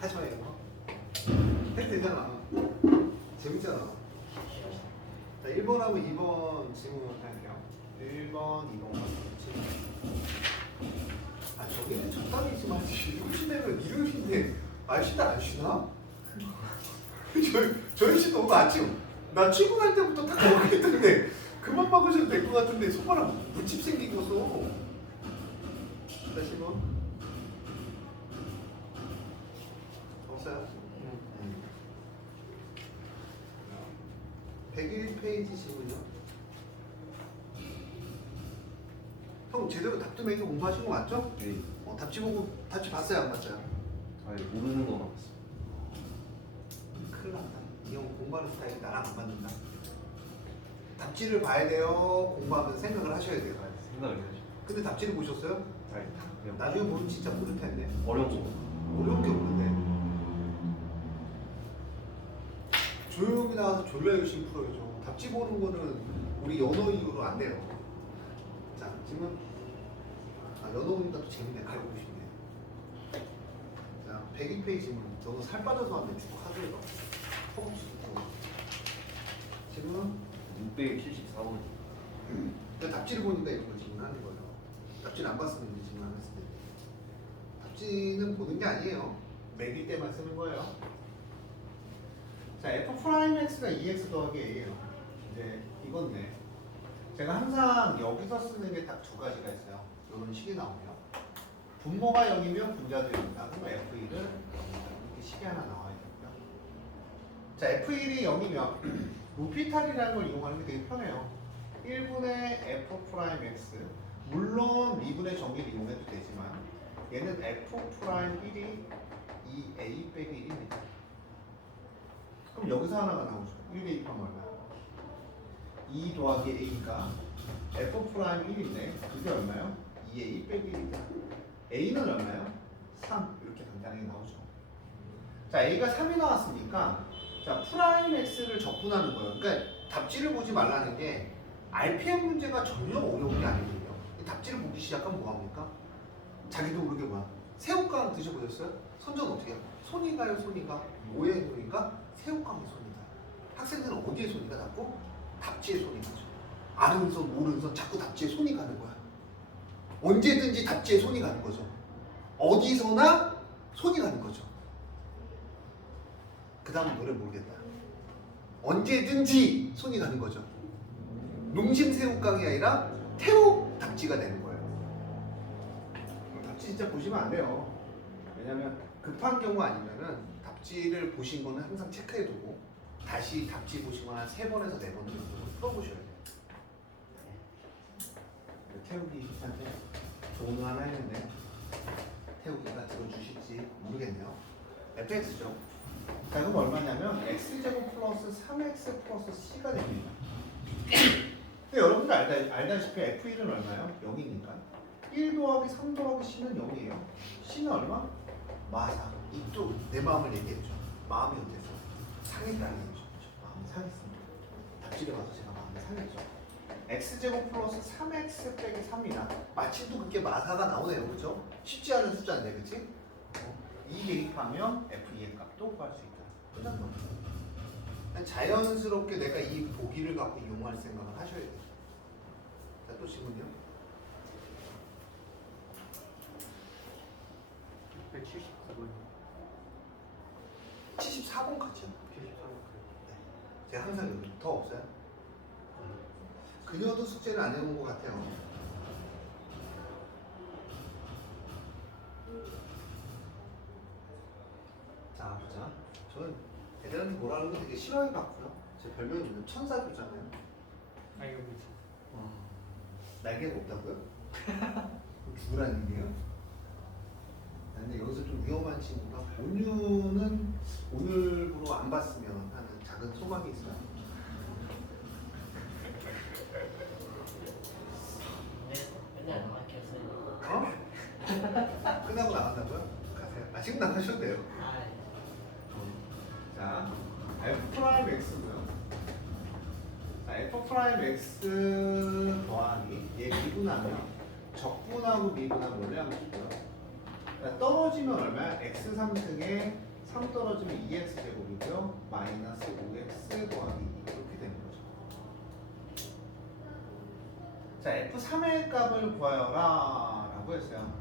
하지 마 이거. 해도 되잖아. 재밌잖아. 자, 1번하고 2번 질문 할게요. 1번, 2번 질문. 아, 저기는 적당히 있지만 7시내면 일요일인데 아, 쉬다 안 쉬나? 저희 씨 너무 아침 나 출근할 때부터 딱 먹겠던데 그만 먹으셔도 될 것 같은데 손가락 물집 생기고서. 다시 뭐 없어요? 101페이지 질문이요. 형 제대로 답도 매겨 공부하신 거 맞죠? 네. 답지 보고 답지 봤어요 안 봤어요? 아예 모르는 거 나왔어. 큰일 났다. 이 형 공부하는 스타일이 나랑 안 맞는다. 답지를 봐야 돼요. 공부하면서 생각을 하셔야 돼요. 생각을 해야죠. 근데 답지를 보셨어요? 아예 그냥 나중에 보면 진짜 모를 텐데. 어려운 거. 어려운 게 없는데. 조용히 나와서 졸라 열심히 풀어야죠. 답지 보는 거는 우리 연어 이후로 안 돼요. 자, 지금 연어 보니까 또 재밌네. 갈고 싶네. 자, 102페이지면 너무 살 빠져서 왔네. 쭉 하드가. 허벅지 좀. 지금 674번. 답지를 보니까 이런 걸 질문하는 거예요. 답지를 안 봤으면 이제 질문 안 했을 텐데. 답지는 보는 게 아니에요. 매길 때만 쓰는 거예요. 자, F'X가 2X 더하기 A예요. 이제 이건데 제가 항상 여기서 쓰는 게 딱 두 가지가 있어요. 이런 식이 나오면 분모가 0이면 분자도 0이다. 그럼 F1은 0이다. 이렇게 식이 하나 나와야 되고요. 자, F1이 0이면 루피탈이라는 걸 이용하는 게 되게 편해요. 1분의 F'X 물론 미분의 정의를 이용해도 되지만 얘는 F'1이 2A 빼기 1입니다. 그럼 여기서 하나가 나오죠. 1 대입하면 얼마야? 2 더하기 A가 F'1인데 그게 얼마요? 2A 빼기 1이다. A는 얼마요? 3 이렇게 간단하게 나오죠. 자, A가 3이 나왔으니까 자, 프라임 X를 적분하는 거예요. 그러니까 답지를 보지 말라는 게 RPM 문제가 전혀 어려운 게 아니거든요. 답지를 보기 시작하면 뭐합니까? 자기도 모르게 뭐야? 새우깡 드셔보셨어요? 선전 어떻게 해요? 손이 가요, 손이 가? 뭐에 손이 가? 새우깡에 손이 가요. 학생들은 어디에 손이 가고? 답지에 손이 가죠. 아는 손, 모르는 손, 자꾸 답지에 손이 가는 거야. 언제든지 답지에 손이 가는 거죠. 어디서나 손이 가는 거죠. 그 다음 노래 모르겠다. 언제든지 손이 가는 거죠. 농심 새우깡이 아니라 태우 답지가 되는 거예요. 답지 진짜 보시면 안 돼요. 왜냐면 급한 경우 아니면은 답지를 보신 거는 항상 체크해두고 다시 답지 보시거나 3번에서 4번 정도 풀어보셔야 돼요. 태우기 씨한테 좋은 거 하나 했는데 태우기가 들어주실지 모르겠네요. fx죠. 자, 그럼 얼마냐면 x제곱 플러스 3x 플러스 c가 됩니다. 근데 여러분들 알다시피 f1은 얼마예요? 0이니까 1 더하기 3 더하기 c는 0이에요. c는 얼마? 마사. 이또 내 마음을 얘기했죠. 마음이 어때서? 상했다는 얘기죠. 마음이 상했습니다. 답지를 봐서 제가 마음이 상했죠. x제곱 플러스 3x 빼기 3이나 마침 또 그게 마사가 나오네요. 그죠? 쉽지 않은 숫자인데 그치? 이 대입하면 f2의 값도 구할 수 있다. 끝난 겁니다. 자연스럽게 내가 이 보기를 갖고 이용할 생각을 하셔야 돼요. 자, 또 질문이요? 179번. 74번까지요? 74번. 네. 제가 항상 여기 더 없어요? 그녀도 숙제를 안 해온 것 같아요. 자, 보자. 저는 애들한테 뭐라는 거 되게 싫어해 봤고요. 제 별명이 천사교잖아요. 알고 있어. 날개가 없다고요? 죽으라는 얘기예요? 근데 여기서 좀 위험한 친구가 온유는 오늘부로 안 봤으면 하는 작은 소망이 있어요. 맨날 안 막혔어요. 어? 끝나고 나간다고요? 가세요. 아, 지금 나가셔도 돼요. 아, 자, F'X고요. 자, F'X 더하기 얘 미분하면 적분하고 미분하면 원래 함수고요. 그러니까 떨어지면 얼마야? x 3승에 3 떨어지면 2x 제곱이고요. 마이너스 5x 더하기 2 이렇게 되는 거죠. 자, f3의 값을 구하여라 라고 했어요.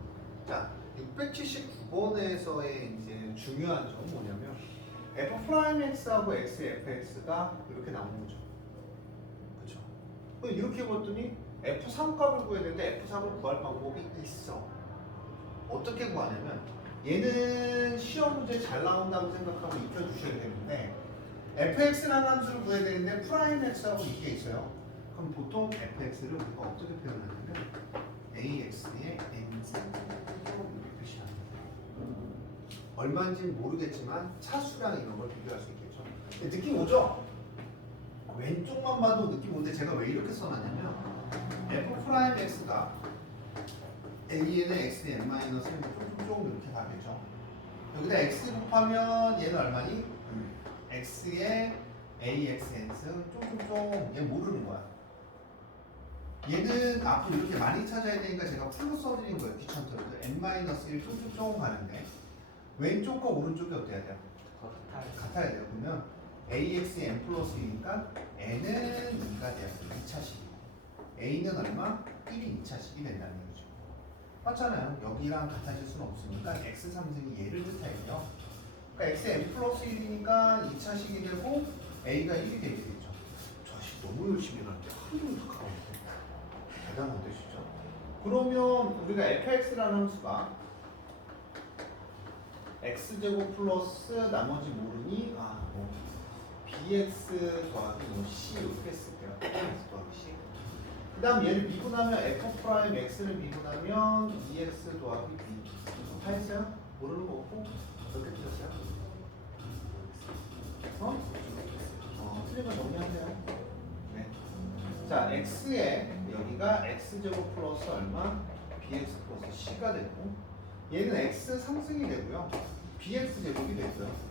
자, 679번에서의 이제 중요한 점은 뭐냐면 f'x하고 xfx가 이렇게 나오는 거죠. 그렇죠? 이렇게 봤더니 f3 값을 구해야 되는데 f3을 구할 방법이 있어. 어떻게 구하냐면 얘는 시험 문제 잘 나온다고 생각하고 익혀주셔야 되는데 fx라는 함수를 구해야 되는데 프라임 x하고 이게 있어요. 그럼 보통 fx를 우리가 어떻게 표현하냐면 ax의 n승으로 이렇게 표시합니다. 얼마인지는 모르겠지만 차수랑 이런 걸 비교할 수 있겠죠. 느낌 오죠? 왼쪽만 봐도 느낌 오는데 제가 왜 이렇게 써놨냐면 f'x가 an의 x의 n-1을 조금 이렇게 가겠죠. 여기다 x 곱하면 얘는 얼마니? x의 ax n승 쫑쫑쫑 얘 모르는 거야. 얘는 앞으로 이렇게 많이 찾아야 되니까 제가 풀로 써드린 거예요. 귀찮더라도 n-1 쫑쫑쫑 가는데 왼쪽과 오른쪽이 어때야 돼요? 같아야 돼요. 그러면 ax이 n 플러스 2니까 n은 2가 돼야 돼요. 2차식이고 a는 얼마? 1이 2차식이 된다는 얘기죠. 맞잖아요. 여기랑 같아질 수는 없으니까 x 3승이 얘를 뜻해야 돼요. 그러니까 x n 플러스 1이니까 2차식이 되고 a가 1이 되게 되겠죠. 자식 너무 열심히 하는데 하루 종일 가까운데 대단한데 진짜. 그러면 우리가 fx라는 함수가 x제곱 플러스 나머지 모르니 bx 더하기 c 이렇게 쓸게요. bx 더하기 c. 그 다음 얘를 미분하면 f'x를 미분하면 2x 더하기 b. 다 했어요? 모르는 거 없고? 어떻게 틀렸어요? 틀린 거 정리하세요. 네. 자, x에 여기가 x제곱 플러스 얼마? bx 플러스 c가 되고 얘는 x 3승이 되고요. bx 제곱이 되고요.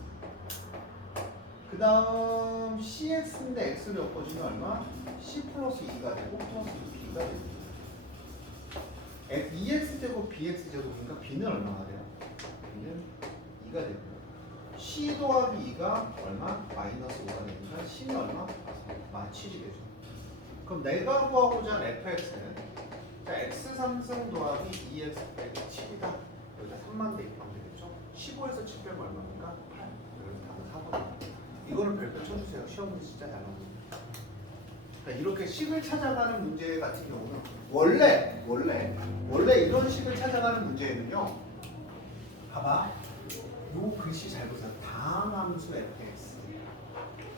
그 다음 cx인데 x를 엮어주면 얼마? c 플러스 2가 되고 플러스 2b가 되고 2x 제곱 bx 제곱이니까 b는 얼마가 돼요? b는 2가 되고 c 더하기 2가 얼마? 마이너스 5가 되니까 c는 얼마? 마이너스 7이 되죠. 그럼 내가 구하고자 한 fx는 x 3승 더하기 2x 빼기 7이다. 여기다 3만 대입하면 되겠죠? 15에서 7 빼면 얼마입니까? 8. 여기 답은 4번. 이거는 별표 쳐주세요. 시험 문제 진짜 잘 나옵니다. 그러니까 이렇게 식을 찾아가는 문제 같은 경우는 원래 이런 식을 찾아가는 문제에는요. 봐봐. 요 글씨 잘 보세요. 다항함수 fx.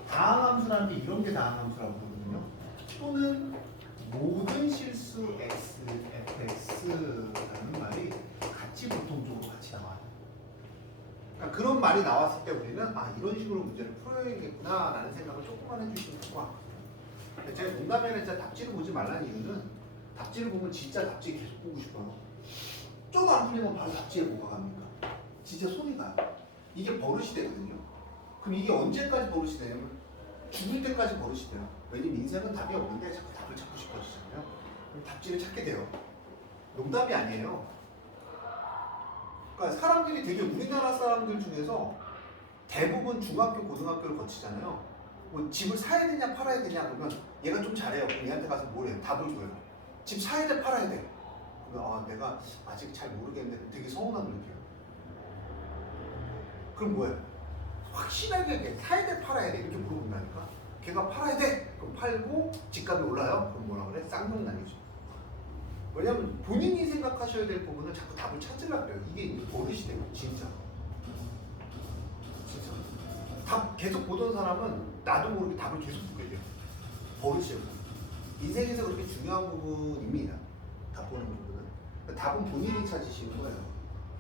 다항함수라는 게 이런 게 다항함수라고 부르거든요. 또는 모든 실수 x, fx라는 말이 같이 보통적으로 같이 나와요. 그러니까 그런 말이 나왔을 때 우리는 이런 식으로 문제를 풀어야겠구나 라는 생각을 조금만 해주시면 좋아. 제가 농담에는 진짜 답지를 보지 말라는 이유는 답지를 보면 진짜 답지 계속 보고 싶어요. 좀 안 풀리면 바로 답지에 뭐가 갑니까? 진짜 손이 가요. 이게 버릇이 되거든요. 그럼 이게 언제까지 버릇이 되냐면 죽을 때까지 버릇이 돼요. 왜냐면 인생은 답이 없는데 자꾸 답을 찾고 싶어지잖아요. 그럼 답지를 찾게 돼요. 농담이 아니에요. 그러니까 사람들이 되게 우리나라 사람들 중에서 대부분 중학교, 고등학교를 거치잖아요. 뭐 집을 사야 되냐 팔아야 되냐 그러면 얘가 좀 잘해요. 그럼 얘한테 가서 뭘 해요? 답을 줘요. 집 사야 돼 팔아야 돼? 그러면 내가 아직 잘 모르겠는데 되게 서운함을 느껴요. 그럼 뭐예요? 확실하게 사야 돼 팔아야 돼 이렇게 물어본다니까. 걔가 팔아야 돼. 그럼 팔고 집값이 올라요. 그럼 뭐라 그래? 쌍욕 날리죠. 왜냐면 본인이 생각하셔야 될 부분을 자꾸 답을 찾으려고 해요. 이게 이제 버릇이 되고 진짜 답 계속 보던 사람은 나도 모르게 답을 계속 보게 돼요. 버릇이에요. 인생에서 그렇게 중요한 부분입니다. 답 보는 부분은. 답은 본인이 찾으시는 거예요.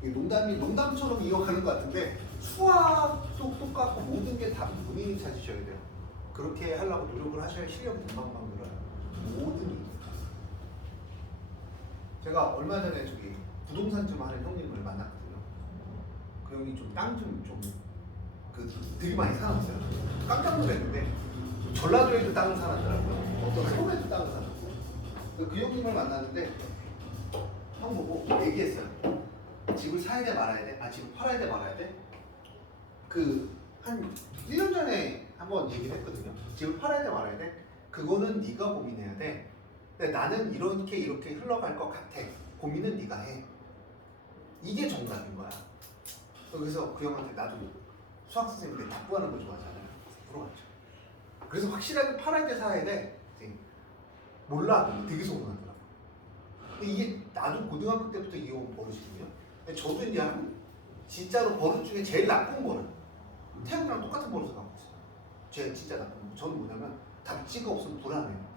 이게 농담처럼 이어가는 것 같은데 수학도 똑같고 모든 게 답은 본인이 찾으셔야 돼요. 그렇게 하려고 노력을 하셔야 실력이 금방금방 늘어요. 모든 게. 제가 얼마 전에 저기 부동산 좀 하는 형님을 만났거든요. 그 형이 좀 땅 되게 많이 사놨어요. 깜짝 놀랐는데 전라도에도 땅을 사놨더라고요. 어떤 서울에도 땅을 사놨어요. 그 형님을 만났는데 형 보고 얘기했어요. 집을 사야 돼 말아야 돼? 아 집을 팔아야 돼 말아야 돼? 그 한 1년 전에 한번 얘기를 했거든요. 집을 팔아야 돼 말아야 돼? 그거는 네가 고민해야 돼. 근데 나는 이렇게 흘러갈 것 같아. 고민은 네가 해. 이게 정답인 거야. 그래서 그 형한테 나도 수학 선생님들 답구하는 거 좋아하잖아요. 물어봤죠. 그래서 확실하게 팔아야 돼 사야 돼? 몰라. 되게 서운하더라고. 근데 이게 나도 고등학교 때부터 이어온 버릇이거든요. 근데 저도 이제 한 진짜로 버릇 중에 제일 나쁜 버릇. 태양이랑 똑같은 버릇을 갖고 있어요. 제가 진짜 나쁜 거. 저는 뭐냐면 답지가 없으면 불안해요.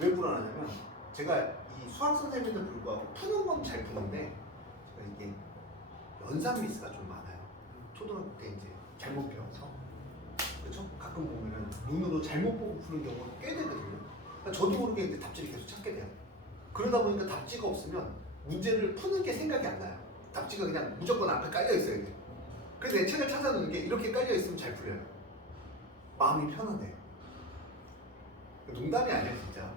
왜 불안하냐면 제가 이 수학 선생님에도 불구하고 푸는 건 잘 푸는데 제가 이게 연산 미스가 좀 많아요. 초등학교 때 이제 잘못 배워서 그렇죠? 가끔 보면은 눈으로 잘못 보고 푸는 경우가 꽤 되거든요. 그러니까 저도 모르게 이제 답지를 계속 찾게 돼요. 그러다 보니까 답지가 없으면 문제를 푸는 게 생각이 안 나요. 답지가 그냥 무조건 앞에 깔려 있어야 돼. 그래서 내 책을 찾아놓는 게 이렇게 깔려 있으면 잘 풀려요. 마음이 편하네요. 농담이 아니야 진짜.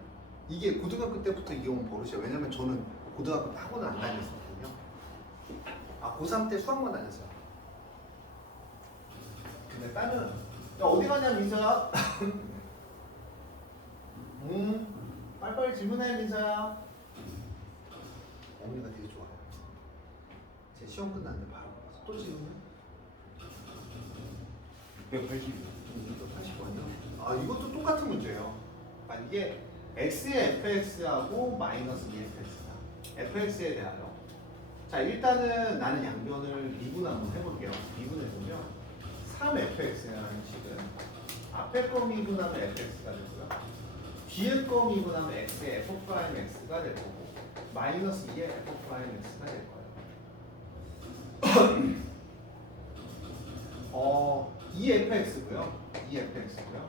이게 고등학교 때부터 이어온 버릇이에요. 왜냐면 저는 고등학교 때 학원을 안 다녔었거든요. 아 고3 때 수학만 다녔어요. 근데 딸은 야 어디 가냐 민서야? 빨리빨리 질문해 민서야. 어머니가 되게 좋아요. 제 시험 끝났는데 바로 또 질문해? 680. 이것도 80원이요? 아 이것도 똑같은 문제예요. 아, 이게 x의 fx하고 마이너스 2fx다. fx에 대하여. 자 일단은 나는 양변을 미분 한번 해볼게요. 미분해보면 3fx라는 식은 앞에 거 미분하면 fx가 되고요. 뒤에 거 미분하면 x의 f'x가 될 거고 마이너스 2의 f'x가 될 거예요. 2fx고요. 2fx고요.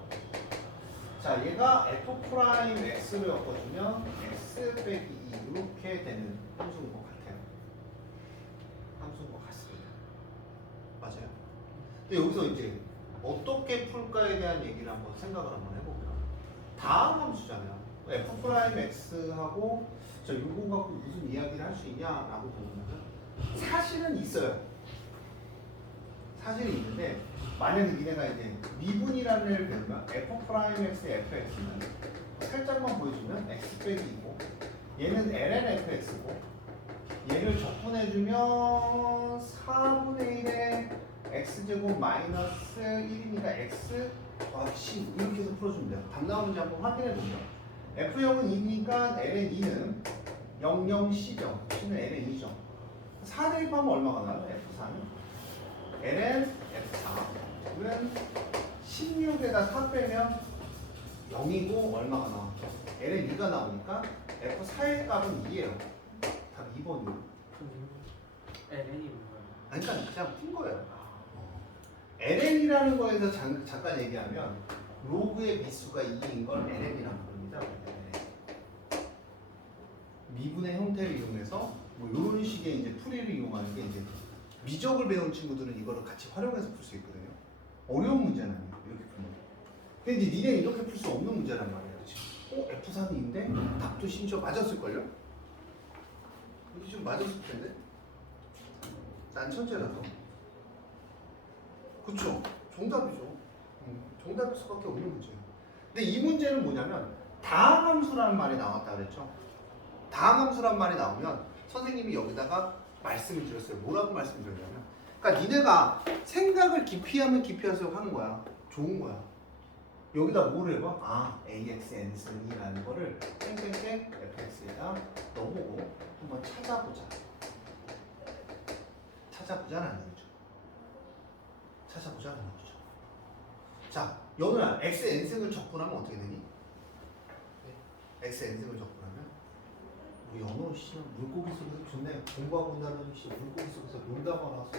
자, 얘가 f'x로 엮어주면 x 빼기 2 이렇게 되는 함수인 것 같아요. 함수인 것 같습니다. 맞아요. 근데 여기서 이제 어떻게 풀까에 대한 얘기를 한번 생각을 한번 해볼게요. 다음 함수잖아요. f'x하고 저 이거 갖고 무슨 이야기를 할 수 있냐라고 보면 사실은 있어요. 사실은 있는데 만약에 니네가 이제 미분이라는 애를 배우면 f'x의 fx는 살짝만 보여주면 x 빼기 2고 얘는 ln fx고 얘를 적분해주면 4분의 1의 x제곱 마이너스 1이니까 x 씨 이렇게 해서 풀어주면 돼요. 답 나오는지 한번 확인해보죠. f형은 2니까 ln 2는 00c죠. c는 ln 2죠. 4 대입하면 얼마가 나요? f4는 ln f4는 16에다 4 빼면 0이고 얼마가 나왔죠? ln 2가 나오니까 f4의 값은 2예요. 답 2번이요. ln이 뭐예요? 아니 그러니까 그냥 푼 거예요. ln이라는 거에서 잠깐 얘기하면 로그의 미수가 2인 걸 ln이라고 부릅니다. 미분의 형태를 이용해서 뭐 이런 식의 이제 풀이를 이용하는 게 이제 미적을 배운 친구들은 이거를 같이 활용해서 풀 수 있거든요. 어려운 문제는 아니에요. 이렇게 푸는 거. 근데 이제 니네 이렇게 풀 수 없는 문제란 말이에요. 그치? F3인데 답도 심지어 맞았을걸요? 이게 지금 맞았을 텐데? 난 천재라서. 그쵸? 정답이죠. 정답일 수밖에 없는 문제예요. 근데 이 문제는 뭐냐면 다항함수라는 말이 나왔다 그랬죠? 다항함수라는 말이 나오면 선생님이 여기다가 말씀을 드렸어요. 뭐라고 말씀드렸냐면 그러니까 니네가 생각을 깊이 하면 깊이 할수록 하는 거야. 좋은 거야. 여기다 뭐를 해봐? 아, AXN승이라는 거를 땡땡땡 fx에다 넣어보고 한번 찾아보자. 찾아보자는 얘기죠. 찾아보자는 얘기죠. 자, 연우야, xn승을 적분하면 어떻게 되니? xn승을 적분하면 우리 연우 씨는 물고기 속에서 좋네. 공부하고 온다는 씨 물고기 속에서 놀다 말아서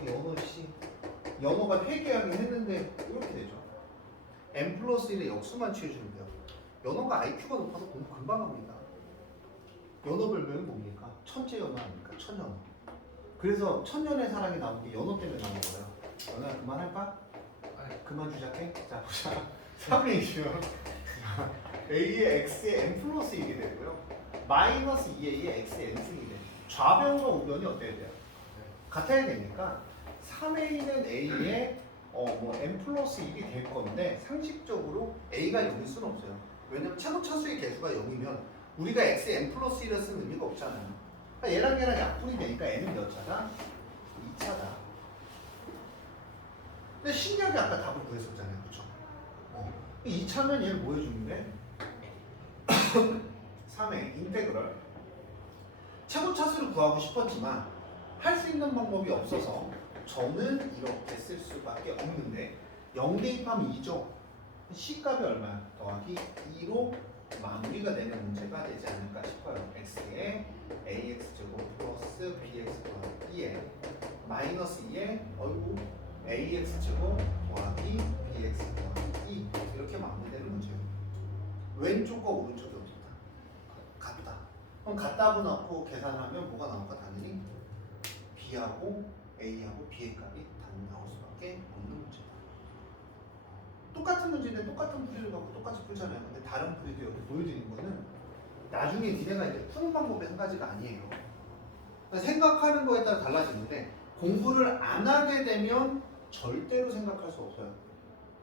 우리 연우 씨 연어가 회개하긴 했는데 이렇게 되죠. n 플러스 1의 역수만 취해주면 돼요. 연어가 IQ가 높아서 공부 금방 합니다. 연어 별명이 뭡니까? 천재 연어 아닙니까? 천연어. 그래서 천년의 사랑이 나온 게 연어 때문에 나온 거예요. 연어야 그만할까? 그만 주작해? 자 보자. 3이면 A의 X의 n 플러스 1이 되고요. 마이너스 2A의 X의 n승이 돼. 좌변과 우변이 어때야 돼요? 같아야 되니까 3a는 a의 뭐 n 플러스 1이 될 건데 상식적으로 a가 0일 수는 없어요. 왜냐면 최고 차수의 개수가 0이면 우리가 x에 n 플러스 1을 쓰는 의미가 없잖아요. 그러니까 얘랑 약분이 되니까 n은 몇 차다? 2차다. 근데 신기하게 아까 답을 구했었잖아요. 그쵸? 2차면 얘를 뭐 해주면 돼? 3의 인테그럴 최고 차수를 구하고 싶었지만 할 수 있는 방법이 없어서 저는 이렇게 쓸 수밖에 없는데 0 대입하면 2죠. C값이 얼마야? 더하기 2로 마무리가 되는 문제가 되지 않을까 싶어요. x에 ax제곱 플러스 bx 더하기 2에 마이너스 2에 ax제곱 더하기 bx 더하기 2 이렇게 마무리되는 문제예요. 왼쪽과 오른쪽이 어떻다? 같다. 그럼 같다고 넣고 계산하면 뭐가 나올까? 당연히 b하고 a하고 b의 값이 당연히 나올 수밖에 없는 문제다. 똑같은 문제인데 똑같은 풀이를 갖고 똑같이 풀잖아요. 근데 다른 풀이도 여기 보여드리는 거는 나중에 니네가 이제 푸는 방법이 한 가지가 아니에요. 그러니까 생각하는 거에 따라 달라지는데 공부를 안 하게 되면 절대로 생각할 수 없어요.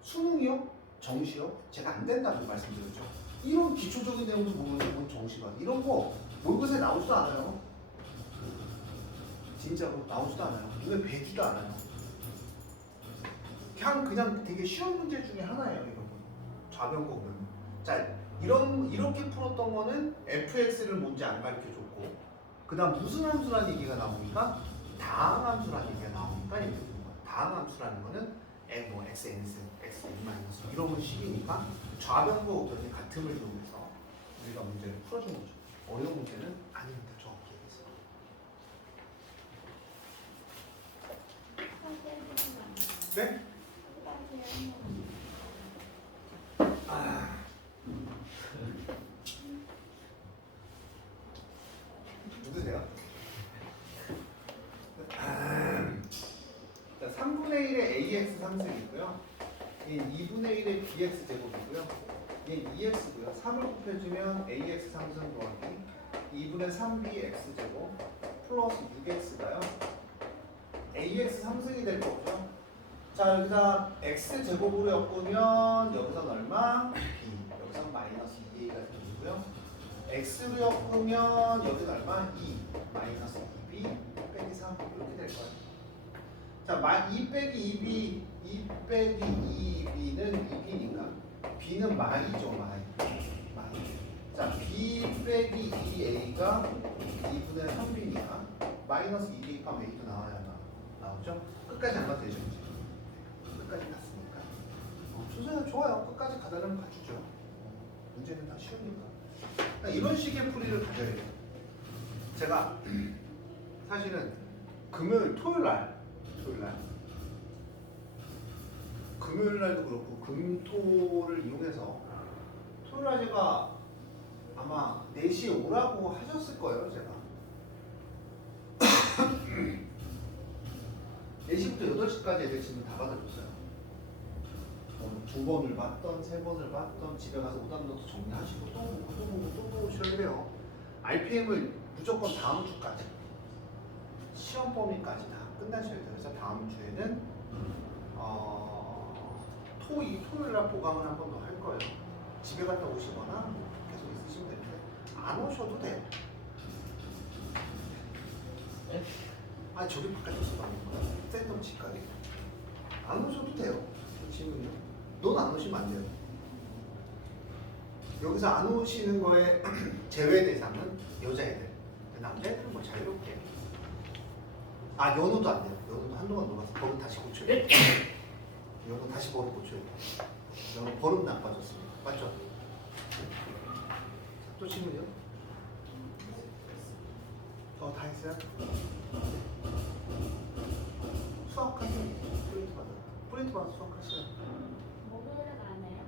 수능이요? 정시요? 제가 안 된다고 말씀드렸죠. 이런 기초적인 내용도 모르는데 뭔 정시가 이런 거 모의고사에 나오지도 않아요. 진짜로 나오지도 않아요. 눈에 뵈지도 않아요. 그냥 되게 쉬운 문제 중에 하나예요. 이런 거. 좌변과 우변. 자, 이렇게 풀었던 거는 fx를 뭔지 안 가르쳐줬고 그 다음 무슨 함수라는 얘기가 나오니까 다항함수라는 얘기가 나오니까 이렇게 되는 거야. 다항함수라는 거는 뭐 x, n, x, n 마이너스 이런 식이니까 좌변과 우변이 같음을 이용해서 우리가 문제를 풀어준 거죠. 어려운 문제는 아닙니다. 정확히 얘기해서. 네? 누구세요? 자, 3분의 1의 ax 상승이고요. 이 2분의 1의 bx 제곱이고요. 얘 2x고요. 3을 곱해주면 ax 상승 더하기 2분의 3b x 제곱 플러스 6x가요. ax 상승이 될 거죠. 자, 여기다 x 제곱으로 엮으면 여기선 얼마? b. 여기선 마이너스 2a가 생기고요. x로 엮으면 여기는 얼마? 2. 마이너스 2b 빼기 3 이렇게 될 거예요. 자, 2 빼기 2b 2 빼기 2b는 2b니까 b는 마이죠. 마이. 자, b 빼기 2a가 2분의 3b니까 마이너스 2 대입하면 a도 나와야 나오죠? 끝까지 안 가도 되죠. 이제. 끝까지 갔으니까. 순서가 좋아요. 끝까지 가다는 가주죠. 문제는 다 쉬우니까. 그러니까 이런 식의 풀이를 가져야 돼요. 제가 사실은 토요일 날도 그렇고 금토를 이용해서 토요일 날 제가 아마 4시에 오라고 하셨을 거예요. 제가 4시부터 8시까지 애들 질문 다 받아줬어요. 2번을 받던 3번을 받던 집에 가서 오답노트 정리하시고 또 보셔야 돼요. RPM을 무조건 다음 주까지 시험 범위까지 다 끝나셔야 돼요. 그래서 다음 주에는 토요일 날 보강을 한 번 더 할 거예요. 집에 갔다 오시거나 계속 있으시면 되는데 안 오셔도 돼요. 아, 저기 바깥에서 받는 거야. 샌덤 집까지. 안 오셔도 돼요. 지금요. 넌 안 오시면 안 돼요. 여기서 안 오시는 거에 제외 대상은 여자애들. 남자애들은 뭐 자유롭게. 아, 연호도 안 돼요. 연호도 한동안 놀아서 버릇 다시 고쳐야 돼요. 연호 다시 버릇 고쳐야 돼요. 연호 버릇 나빠졌습니다. 맞죠? 또 질문이요? 다 했어요? 수학하세요. 프린트 받아 수학하세요. 목요일은 안 해요?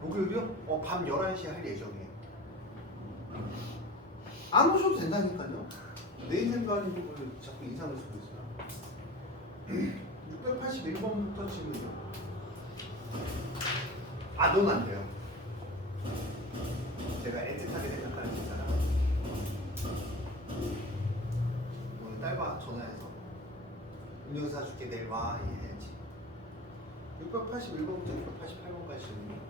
목요일이요? 밤 11시에 할 예정이에요. 안 오셔도 된다니까요. 내 인생도 아니고 왜 자꾸 인상을 쓰고 있어요. 681번부터 질문이요. 아, 넌 안 돼요. 제가 애틋하게 생각하는 사람. 짧아. 전화해서 음료 사줄게 내일 와 해야지. 681번부터 688번까지 질문이.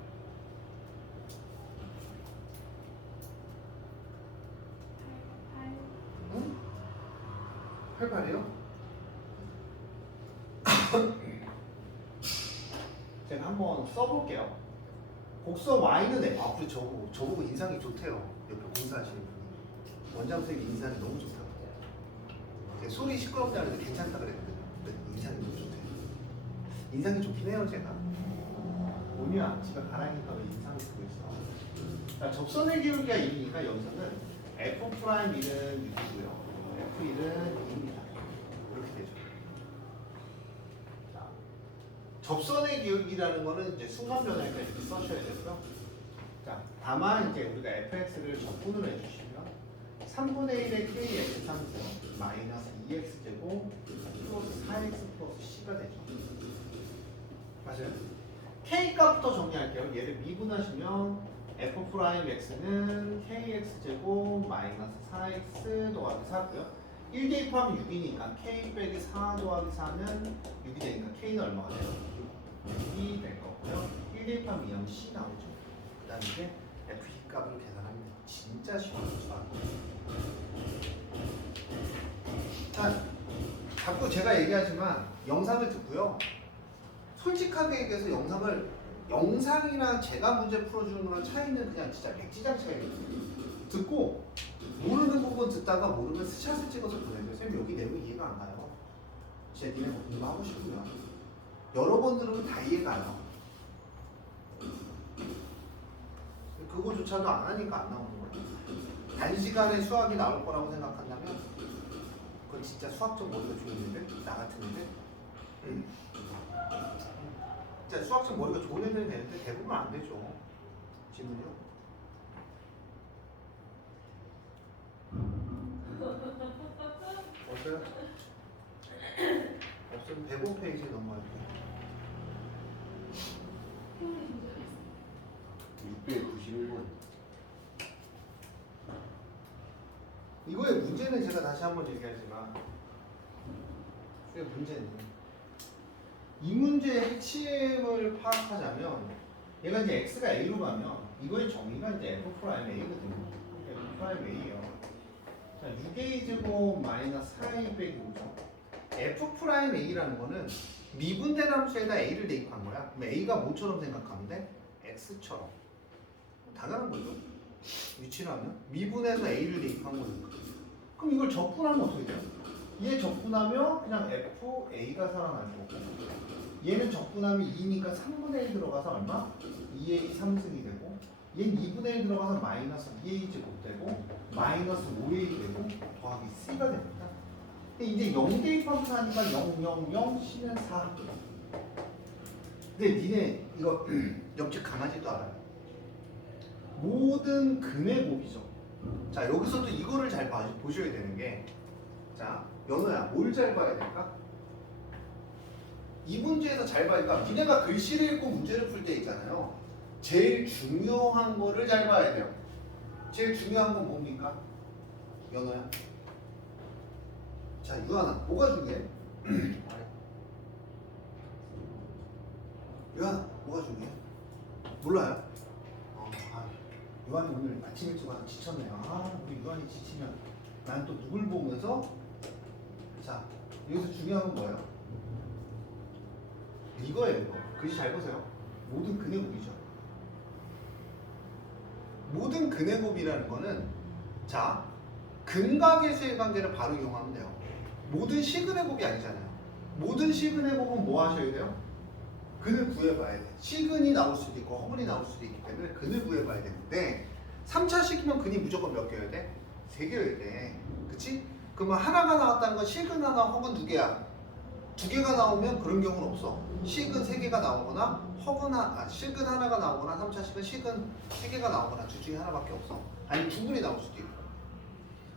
8. 응? 88이요? 제가 한번 써볼게요. 곡선 Y는 F. 아, 그래 저보고 인상이 좋대요. 옆에 공사하시는 분이. 원장 선생님 인상이 너무 좋다고. 제가 소리 시끄럽다 그래서 괜찮다 그랬거든요. 근데 인상이 너무 좋대요. 인상이 좋긴 해요, 제가. 오냐, 집에 가라니까 왜 인상이 쓰고 있어. 자, 접선의 기울기가 1이니까 여기서는 F'1은 6이고요. F1은 2입니다. 이렇게 되죠. 자, 접선의 기울기라는 거는 이제 순간 변화니까 이렇게 써셔야 되고요. 자, 다만 이제 우리가 fx를 적분을 해주시면 3분의 1의 kx 함수 마이너스 2x 제곱 플러스 4x 플러스 c가 되죠. 맞아요? k 값부터 정리할게요. 얘를 미분하시면 f'x는 kx 제곱 마이너스 4x 더하기 4고요. 1 대입하면 6이니까 k 빼기 4 더하기 4는 6이 되니까 k는 얼마가 돼요? 6이 될 거고요. 1 대입하면 2하면 c 나오죠. 그 다음에 이제 f 값을 계산합니다. 진짜 쉬운 수학이에요. 자, 자꾸 제가 얘기하지만 영상을 듣고요. 솔직하게 얘기해서 영상이랑 제가 문제 풀어주는 거랑 차이는 그냥 진짜 백지장 차이거든요. 듣고 모르는 부분 듣다가 모르면 스샷을 찍어서 보내줘요. 선생님 여기 내용 이해가 안 가요. 진짜 니네 공부하고 싶으면 여러 번 들으면 다 이해가요. 그거조차도 안 하니까 안 나오는 거예요. 단시간에 수학이 나올 거라고 생각한다면 그건 진짜 수학적 머리가 좋은 애들, 나 같은 애들. 진짜 수학적 머리가 좋은 애들이 되는데 대부분 안 되죠. 지금요. 없어요? 없으면 105페이지 넘어갈게요. 691번. 이거의 문제는 제가 다시 한번 얘기하지만 문제는 이 문제의 핵심을 파악하자면 얘가 이제 x가 a로 가면 이거의 정의가 이제 f'a거든요. f'a예요. 자, 6a 제곱 마이너스 4a 빼기 5죠. f'a라는 거는 미분된 함수에다 a를 대입한 거야. 그럼 a가 뭐처럼 생각하면 돼? x처럼. 당연한 거죠. 위치라면 미분해서 a를 대입한 거니까. 그럼 이걸 적분하면 어떻게 돼요? 얘 적분하면 그냥 FA가 살아날 거고 얘는 적분하면 2니까 3분의 1 들어가서 얼마? 2A 3승이 되고 얘는 2분의 1 들어가서 마이너스 2A 제곱 되고 마이너스 5A 되고 더하기 C가 됩니다. 근데 이제 0 대입하면서 하니까 0, 0, 0, C는 4. 근데 니네 이거 옆집 강아지도 알아요? 모든 근의 곱이죠. 자, 여기서도 이거를 잘 보셔야 되는 게, 자, 연호야, 뭘 잘 봐야 될까? 이 문제에서 잘 봐야 될까? 니네가 글씨를 읽고 문제를 풀 때 있잖아요. 제일 중요한 거를 잘 봐야 돼요. 제일 중요한 건 뭡니까? 연호야. 자, 유한아, 뭐가 중요해? 유한아, 뭐가 중요해? 몰라요? 유한이 오늘 아침 일찍 와서 지쳤네요. 아, 우리 유한이 지치면 난 또 누굴 보면서. 자, 여기서 중요한 건 뭐예요? 이거예요, 이거. 글씨 잘 보세요. 모든 근의 곱이죠. 모든 근의 곱이라는 거는, 자, 근과 계수의 관계를 바로 이용하면 돼요. 모든 시근의 곱이 아니잖아요. 모든 시근의 곱은 뭐 하셔야 돼요? 근을 구해봐야 돼. 시근이 나올 수도 있고 허근이 나올 수도 있기 때문에 근을 구해봐야 되는데 3차식이면 근이 무조건 몇 개여야 돼? 3개여야 돼. 그치? 그러면 하나가 나왔다는 건 시근 하나 허근 2개야. 2개가 나오면 그런 경우는 없어. 시근 3개가 나오거나 시근 하나가 나오거나 3차식은 시근 3개가 나오거나 둘 중에 하나밖에 없어. 아니 2분이 나올 수도 있고.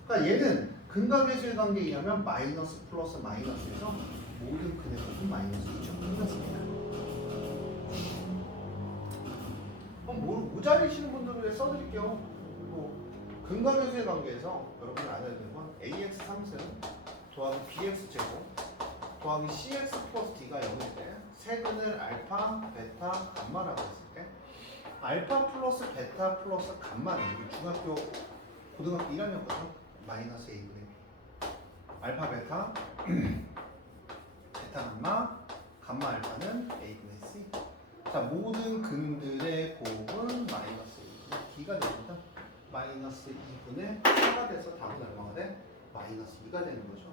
그러니까 얘는 근과 계수의 관계에 의하면 마이너스 플러스 마이너스에서 모든 근의 곱은 마이너스죠. 끝났습니다. 그럼 모자리시는 분들을 위해 써드릴게요. 근과 계수의 관계에서 여러분이 알아야 되는 건 AX 3승 더하기 bx 제곱 더하기 cx 플러스 d가 0일 때 세근을 알파, 베타, 감마라고 했을 때 알파 플러스 베타 플러스 감마는 이게 중학교 고등학교 1학년거든. 마이너스 a분의 b 알파 베타 베타 감마 감마 알파는 a분의 c. 자, 모든 근들의 곱은 마이너스 2분의 d가 됩니다. 마이너스 2분의 4가 돼서 답은 얼마가 돼? 마이너스 2가 되는 거죠.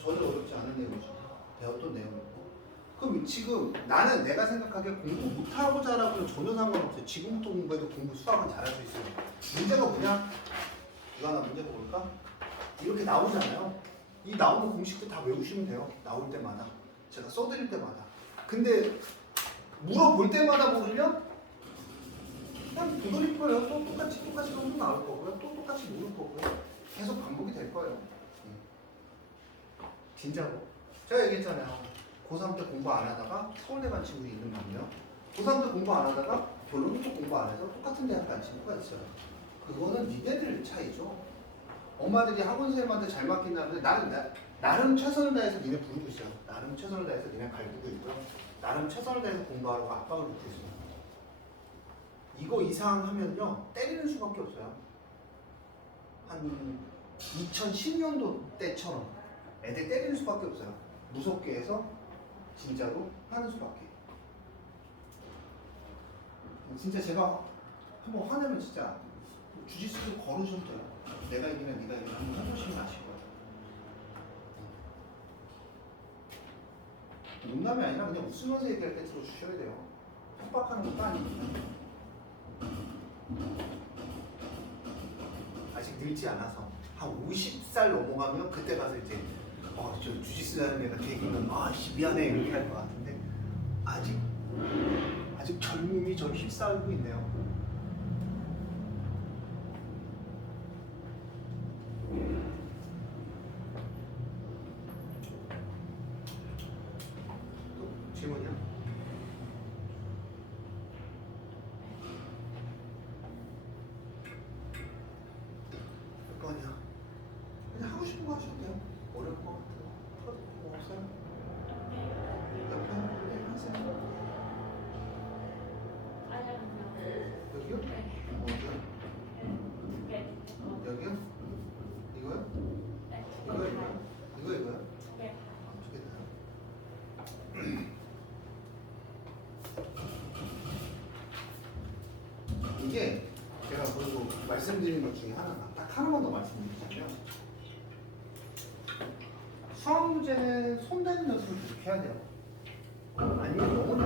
전혀 어렵지 않은 내용이죠. 배웠던 내용이고. 그럼 지금 나는 내가 생각하기에 공부 못하고 잘하고는 전혀 상관없어요. 지금부터 공부해도 공부 수학은 잘할 수 있어요. 문제가 뭐냐? 이거 하나 문제 볼까? 이렇게 나오잖아요. 이 나오는 공식도 다 외우시면 돼요. 나올 때마다. 제가 써드릴 때마다. 근데 물어볼 때마다 모르면 그냥 도돌이 거예요. 또 똑같이 너무 나올 거고요. 또 똑같이 모를 거고요. 계속 반복이 될 거예요. 진짜로. 제가 얘기했잖아요. 고3 때 공부 안 하다가 서울대 간 친구 있는 반면 고3 때 공부 안 하다가 결론부터 공부 안 해서 똑같은 대학 간 친구가 있어요. 그거는 니네들 차이죠. 엄마들이 학원 선생님한테 잘 맡긴다는데 나는 나름 최선을 다해서 니네 부르고 있어요. 나름 최선을 다해서 니네 갈구고 있고요. 나름 최선을 다해서 공부하라고 압박을 놓고 있어요. 이거 이상 하면요 때리는 수밖에 없어요. 한 2010년도 때처럼 애들 때리는 수밖에 없어요. 무섭게 해서 진짜로 하는 수밖에. 진짜 제가 한번 화내면 진짜 주짓수 걸으셔도 돼요. 내가 이기면 네가 이기면 한번 해보시면 아실 거예요. 농담이 아니라 그냥 웃으면서 얘기할 때 들어주셔야 돼요. 협박하는 것도 아니니까. 아직 늙지 않아서 한 50살 넘어가면 그때 가서 이제 저 주짓수 하는 애가 되기는 아씨 미안해 이렇게 할 것 같은데 아직 젊음이 저 휩싸고 있네요. 또 질문이요? 몇 번이야? 그냥 하고 싶은 거 하셔도 돼요. 어려울 것 같아요. 뭐 없어요? 옆에 네, 하세요. 여기요? 어디요? 여기요? 이거요? 이거요? 두 개 다요? 이게 제가 그리고 말씀드린 것 중에 딱 하나만 더 말씀드리자면 수학 문제는 손대는 연습을 계속 해야 돼요. 아니면 영어는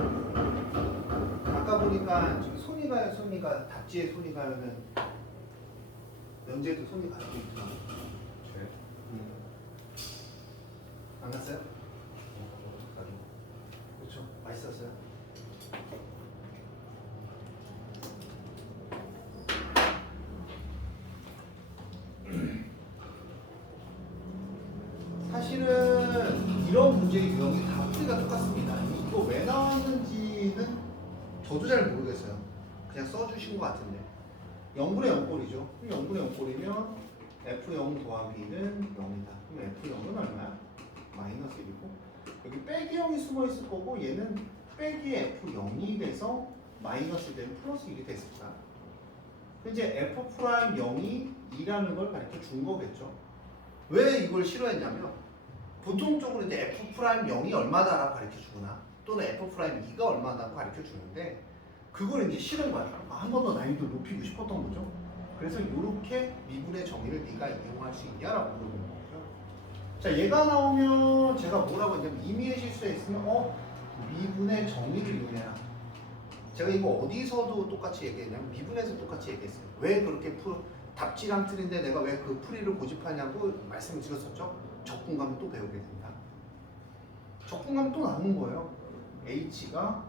아까 보니까 지금 손이 가요 답지에 손이 가요는 면제도 손이 가고 있더라고요. 안 갔어요? 그렇죠. 맛있었어요. 사실은 이런 문제의 유형이 다 풀이가 똑같습니다. 이거 왜 나왔는지는 저도 잘 모르겠어요. 그냥 써주신 것 같은데 0분의 0꼴이죠. 0분의 0꼴이면 F0 더하기는 0이다. 그럼 F0은 얼마야? 마이너스 1이고 여기 빼기 0이 숨어 있을 거고 얘는 빼기 F0이 돼서 마이너스 되면 플러스 1이 됐을 거야. 이제 F'0이 2라는 걸 가르쳐 준 거겠죠. 왜 이걸 싫어했냐면 보통적으로 이제 F'0이 얼마다라고 가르쳐 주거나 또는 F'2가 얼마다고 가르쳐 주는데 그걸 이제 싫은 거야. 한 번 더 난이도 높이고 싶었던 거죠. 그래서 이렇게 미분의 정의를 네가 이용할 수 있냐라고 물어보는 거죠. 자, 얘가 나오면 제가 뭐라고 했냐면 임의의 실수에 있으면 미분의 정의를 이용해라. 제가 이거 어디서도 똑같이 얘기했냐면 미분에서 똑같이 얘기했어요. 왜 그렇게 답지랑 틀인데 내가 왜 그 풀이를 고집하냐고 말씀을 드렸었죠. 적분감을 또 배우게 된다. 적분감 또 나오는 거예요. h가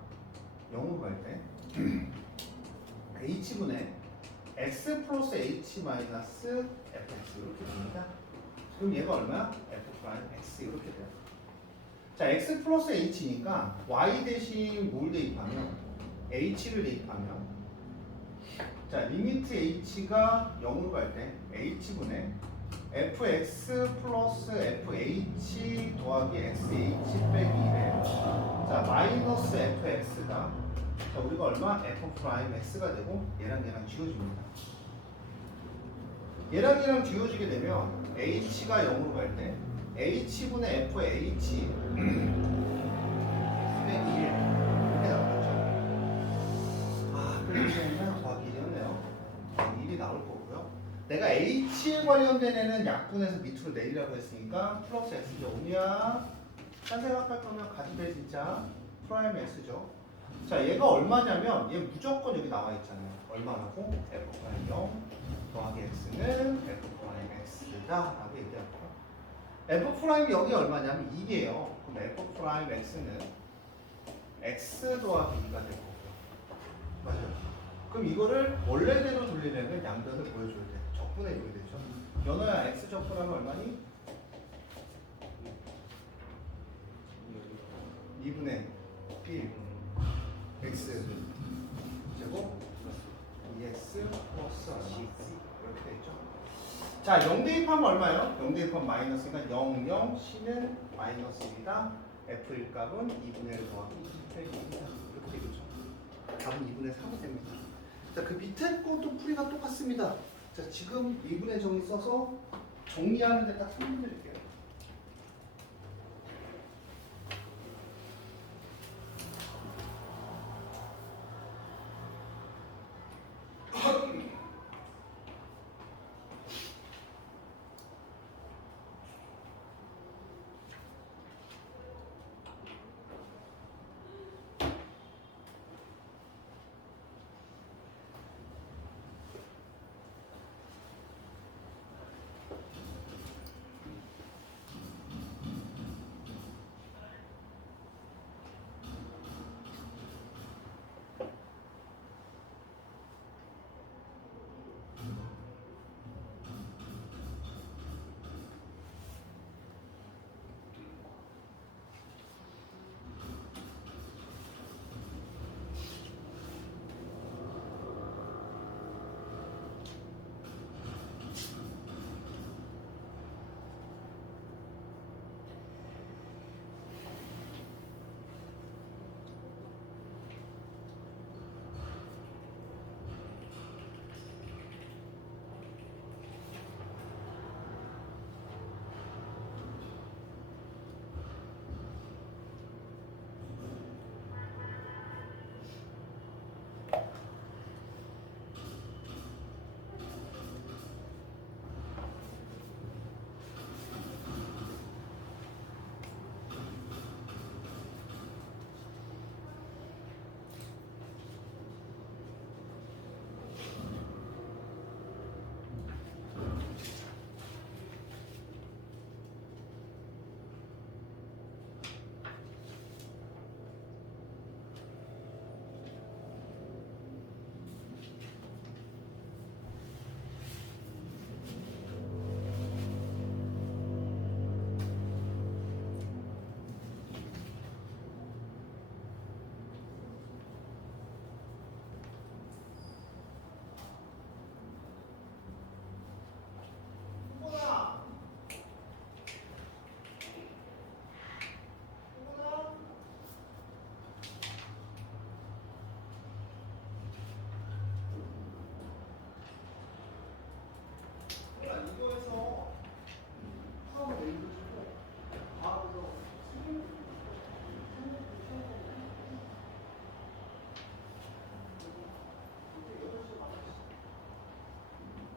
0으로 갈 때 h분의 x 플러스 h 마이너스 fx 이렇게 됩니다. 그럼 얘가 얼마야? f 프라임 x 이렇게 돼요. 자, x 플러스 h니까 y 대신 뭘 대입하면 h를 대입하면 자, 리미트 h가 0으로 갈 때 h분의 fx 플러스 fh 더하기 xh 빼기 1에 자 마이너스 fx가 자 우리가 얼마? f 프라임 x가 되고 얘랑 지워집니다. 얘랑 지워지게 되면 h가 0으로 갈 때 h분의 fh 빼기 1 이렇게 나오겠죠. 아 그러면 더하기 1이었네요. 1이 나올 거고요. 내가 h에 관련된 애는 약분해서 밑으로 내리라고 했으니까 플러스 x죠. 오미야 딴 생각할 거면 가지배 진짜 프라임 x죠. 자 얘가 얼마냐면 얘 무조건 여기 나와 있잖아요. 얼마라고? f 프라임 0 더하기 x는 f 프라임 x다 라고 얘기할 거예요. f 프라임 여기 얼마냐면 2예요. 그럼 f 프라임 x는 x 더하기 2가 될 거고요. 맞아요. 그럼 이거를 원래대로 돌리려면 양변을 보여줘야 돼. 적분해줘야 되죠. 연호야 x 적분하면 얼마니? 2분의 1 x 제곱 2x 플러스 c 이렇게 되죠. 자 0 대입하면 얼마예요? 0 대입하면 마이너스니까 0, 0, c는 마이너스 1이다. f 1값은 2분의 1 더하기 2 빼기 1이다. 이렇게 되겠죠. 답은 2분의 3이 됩니다. 자, 그 밑에 것도 풀이가 똑같습니다. 자, 지금 2분의 정의 써서 정리하는데 딱 3분 드릴게요.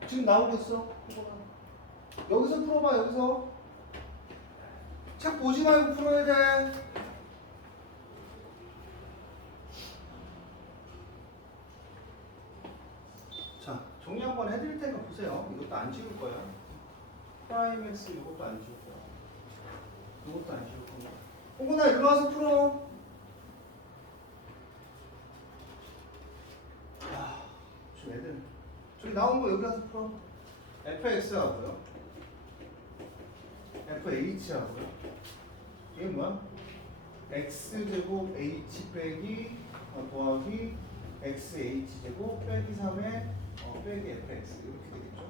지금 나오고 있어. 여기서 풀어봐. 여기서 책 보지 말고 풀어야 돼. 자, 정리 한번 해드릴 테니까 보세요. 이것도 안 지울 거야. 프라임 x 이것도 안 지울 거야. 이것도 안 지울 거야. 홍구나 일로 와서 풀어. 저 애들 저기 나온 거 여기 와서 풀어. fx 하고요. fh 하고요. 이게 뭐야? x제곱 h 빼기 더하기 xh제곱 빼기 3에 빼기 fx 이렇게 되겠죠.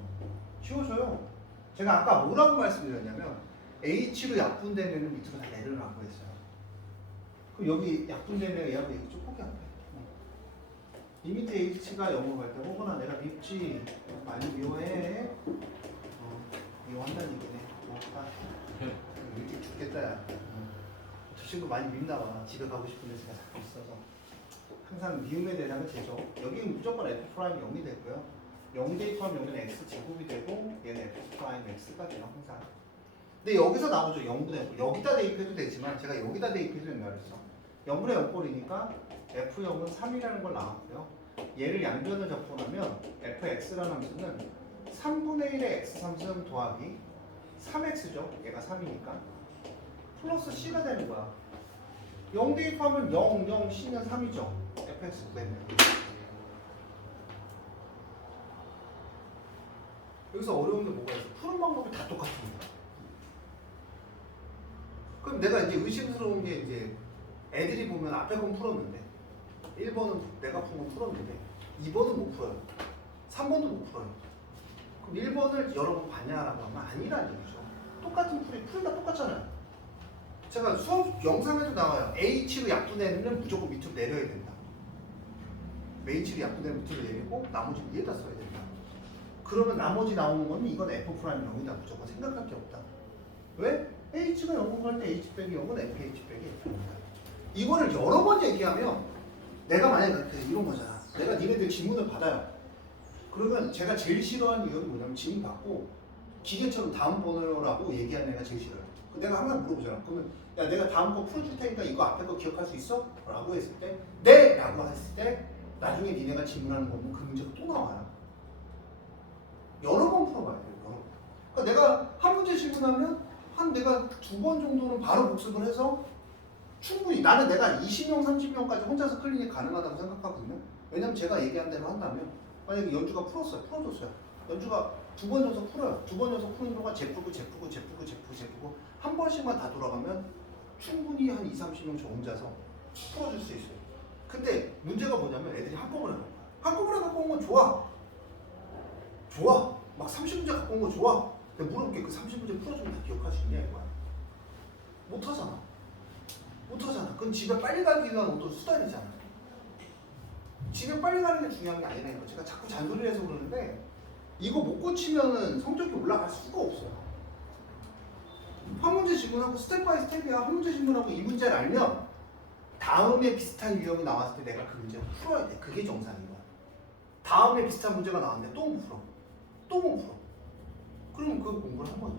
지워줘요. 제가 아까 뭐라고 말씀드렸냐면 H로 약분되면 밑으로 다 내려라고 했어요. 그럼 여기 약분되면 얘하고 얘기 좀 포기할게. 이 밑에 H가 0으로 갈 때 호건아 내가 밉지 많이 미워해. 미워한다는 얘기네. 고맙다. 일찍 죽겠다 야. 저 친구 많이 밉나 봐. 집에 가고 싶은데 제가 자꾸 있어서. 항상 미움의 대상은 제죠. 여기는 무조건 F' 0이 되고요. 0 대입하면 여기는 X 제곱이 되고 얘는 F' X가 돼요 항상. 근데 여기서 나오죠. 0분의 0. 여기다 대입해도 되지만 제가 여기다 대입해도 된다 그랬어. 0분의 0꼴이니까 F0은 3이라는 걸 나왔고요. 얘를 양변을 접근하면 fx라는 함수는 3분의 1의 x 3승 더하기 3x죠. 얘가 3이니까 플러스 c가 되는 거야. 0 대입하면 0, 0, c면 3이죠. fx 되면 여기서 어려운 게 뭐가 있어? 푸는 방법이 다 똑같습니다. 그럼 내가 이제 의심스러운 게 이제 애들이 보면 앞에 건 풀었는데 1번은 내가 푼 건 풀었는데 2번은 못 풀어요. 3번도 못 풀어요. 그럼 1번을 여러 번 봤냐라고 하면 아니라는 얘기죠. 똑같은 풀이다 똑같잖아요. 제가 수업 영상에도 나와요. H로 약분되면 무조건 밑으로 내려야 된다. H로 약분되면 밑으로 내리고 나머지 위에다 써야 된다. 그러면 나머지 나오는 거는 이건 F'0이다. 무조건 생각할 게 없다. 왜? H가 0을 갈 때 H 빼기 0은 FH 빼기 F입니다. 이거를 여러 번 얘기하면 내가 만약에 이런 거잖아. 내가 니네들 질문을 받아요. 그러면 제가 제일 싫어하는 이유는 뭐냐면 질문 받고 기계처럼 다음 번호라고 얘기하는 애가 제일 싫어요. 내가 항상 물어보잖아. 그러면 야 내가 다음 거 풀어줄 테니까 이거 앞에 거 기억할 수 있어? 라고 했을 때 네! 라고 했을 때 나중에 니네가 질문하는 거 보면 그 문제가 또 나와요. 여러 번 풀어봐야 돼요. 여러 번. 그러니까 내가 한 문제 질문하면 한 내가 2번 정도는 바로 복습을 해서 충분히 나는 내가 20명, 30명까지 혼자서 클리닉 가능하다고 생각하거든요. 왜냐면 제가 얘기한 대로 한다면 만약에 연주가 풀었어요. 풀어줬어요. 연주가 2번 연속 풀어요. 2번 연속 푸는 동안 재풀고 한 번씩만 다 돌아가면 충분히 한 20, 30명 저 혼자서 풀어줄 수 있어요. 근데 문제가 뭐냐면 애들이 한꺼번에 갖고 와요. 한꺼번에 갖고 온 건 좋아. 좋아. 막 30문제 갖고 온 거 좋아. 근데 물어볼게. 그 30문제 풀어주면 다 기억할 수 있냐 이거야. 못하잖아. 못하잖아. 그건 집에 빨리 가기 위한 어떤 수단이잖아. 집에 빨리 가는 게 중요한 게 아니라니까. 제가 자꾸 잔소리를 해서 그러는데 이거 못 고치면은 성적이 올라갈 수가 없어요. 한 문제 질문하고 스텝 바이 스텝이야. 한 문제 질문하고 이 문제를 알면 다음에 비슷한 유형이 나왔을 때 내가 그 문제를 풀어야 돼. 그게 정상인 거야. 다음에 비슷한 문제가 나왔는데 또 못 풀어. 또 못 풀어. 그러면 그 공부를 한 거죠.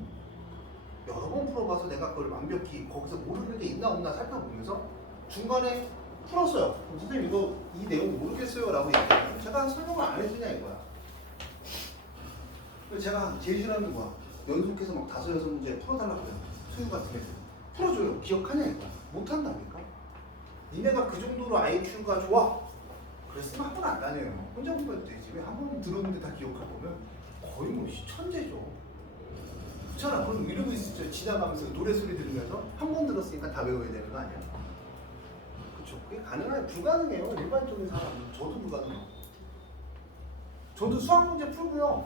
여러 번 풀어봐서 내가 그걸 완벽히 거기서 모르는 게 있나 없나 살펴보면서 중간에 풀었어요. 그럼 선생님 이거 이 내용 모르겠어요 라고 얘기하면 제가 설명을 안 해주냐 이거야. 제가 제일 싫어하는 게 뭐야? 연속해서 막 5, 6문제 풀어달라고 해요. 수유 같은 애들 풀어줘요. 기억하냐 이거야. 못한다니까. 니네가 그 정도로 IQ가 좋아. 그랬으면 한 번 안 다녀요. 혼자 공부해도 되지. 왜 한 번 들었는데 다 기억할 거면 거의 뭐 천재죠. 그렇잖아. 그럼 이러고 있었죠. 지나가면서 노래 소리 들으면서 한 번 들었으니까 다 외워야 되는 거 아니야? 그렇죠. 그게 가능해요. 불가능해요. 일반적인 사람은. 저도 불가능해요. 저도 수학 문제 풀고요.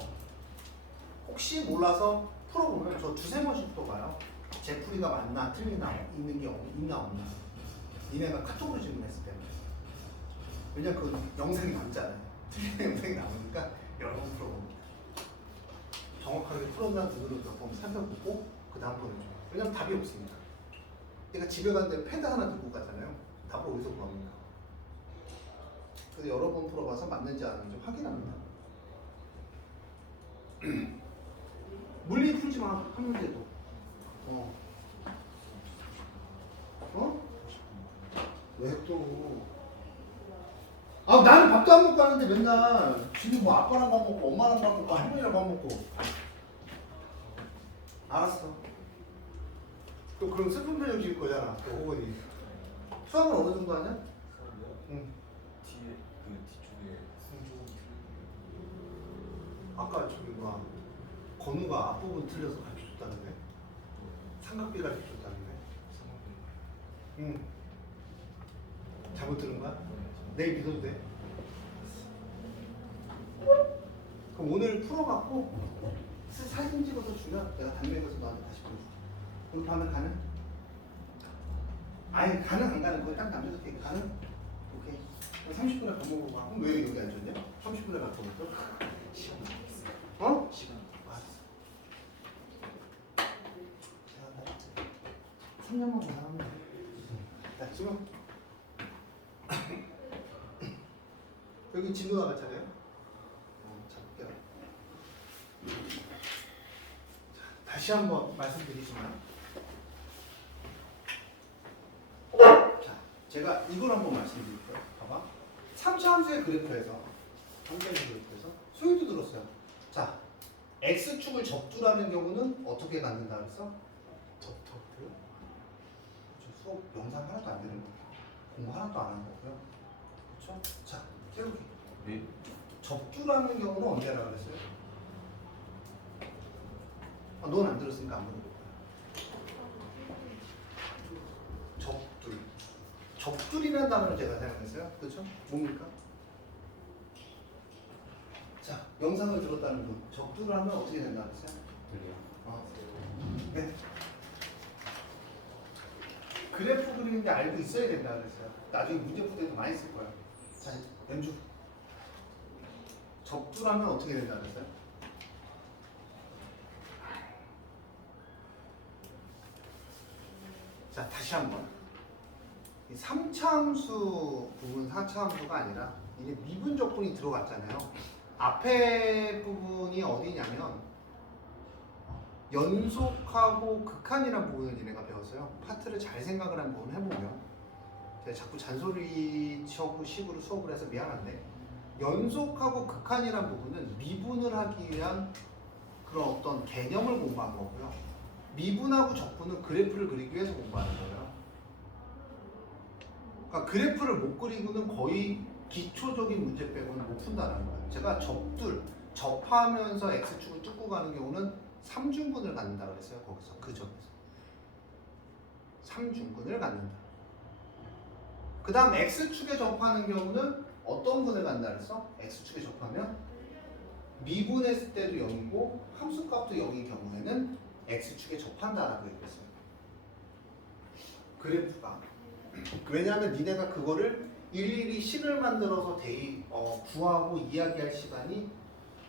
혹시 몰라서 풀어보면 저 2, 3번씩 또 봐요. 제 풀이가 맞나 틀리나 있는 게 있나 없나. 니네가 카톡으로 질문했을 때. 왜냐면 그 영상이 남잖아요. 틀린 영상이 나오니까 여러 번 풀어봅니다. 정확하게 풀었나 그거를 몇 번 살펴보고 그 다음 보내줘요. 왜냐면 답이 없으니까. 내가 집에 갔는데 패드 하나 들고 가잖아요. 답을 어디서 구합니까? 그래서 여러 번 풀어봐서 맞는지 안 맞는지 확인합니다. 물리 풀지 마. 한 문제도. 왜 또? 아 나는 밥도 안 먹고 하는데 맨날 지금 뭐 아빠랑 밥 먹고 엄마랑 밥 먹고 할머니랑 밥 먹고. 알았어. 또 그럼 슬픈 표정 지을 거잖아. 또 호건이. 수학은 어느 정도 하냐? 응. 뒤에 그 뒤쪽에 승조 아까 저기 뭐야 건우가 앞부분 틀려서 가르쳐줬다는데 삼각비 가르쳐줬다는데. 응. 잘못 들은 거야? 내일 믿어도 돼? 그럼 오늘 풀어갖고 사진 찍어서 주면 내가 단면에서 너한테 다시 보여줄게. 그럼 밤에 가는? 아니 가는 안 가는 거딱 남겨도 돼. 가는? 오케이. 30분에 밥 먹고 가. 그럼 왜 여기 앉았냐? 30분에 밥 먹고. 시간 어? 시간 알았어. 3년만 고생하면 돼. 자, 지금 여기 진도 나갔잖아요. 잡게요. 다시 한번 말씀드리지만, 자, 제가 이걸 한번 말씀드릴게요. 봐봐. 3차 함수의 그래프에서, 소유도 들었어요. 자, x축을 접두라는 경우는 어떻게 갖는다 그랬어? 접두. 수업 영상 하나도 안 되는 거예요. 공부 하나도 안 한 거고요. 그렇죠? 자, 세우기. 네. 접두라는 경우는 언제 하라 그랬어요? 넌 안 들었으니까 안 물어볼 거야. 접둘. 접둘이라는 단어를 제가 사용했어요. 그렇죠? 뭡니까? 자, 영상을 들었다는 분. 접두를 하면 어떻게 된다 그랬어요? 네. 그래프 그리는데 알고 있어야 된다 그랬어요. 나중에 문제 풀 때도 많이 쓸 거야. 자, 연주. 접두라면 어떻게 된다 그랬어요? 자, 다시 한번. 이 3차 함수 부분 4차 함수가 아니라 이게 미분 적분이 들어갔잖아요. 앞에 부분이 어디냐면 연속하고 극한이라는 부분을 니네가 배웠어요. 파트를 잘 생각을 한번 해보면, 제가 자꾸 잔소리식으로 수업을 해서 미안한데, 연속하고 극한이라는 부분은 미분을 하기 위한 그런 어떤 개념을 공부한 거고요. 미분하고 적분은 그래프를 그리기 위해서 공부하는 거예요. 그러니까 그래프를 못 그리고는 거의 기초적인 문제 빼고는 못 푼다는 거예요. 제가 접하면서 x축을 뚫고 가는 경우는 3중근을 갖는다 그랬어요. 거기서 그 점에서 3중근을 갖는다. 그 다음 x축에 접하는 경우는 어떤 근을 갖는다 그랬어? x축에 접하면 미분했을 때도 0이고 함수값도 0인 경우에는 x축에 접한다라고 얘기했어요. 그래프가. 왜냐하면 니네가 그거를 일일이 식을 만들어서 구하고 이야기할 시간이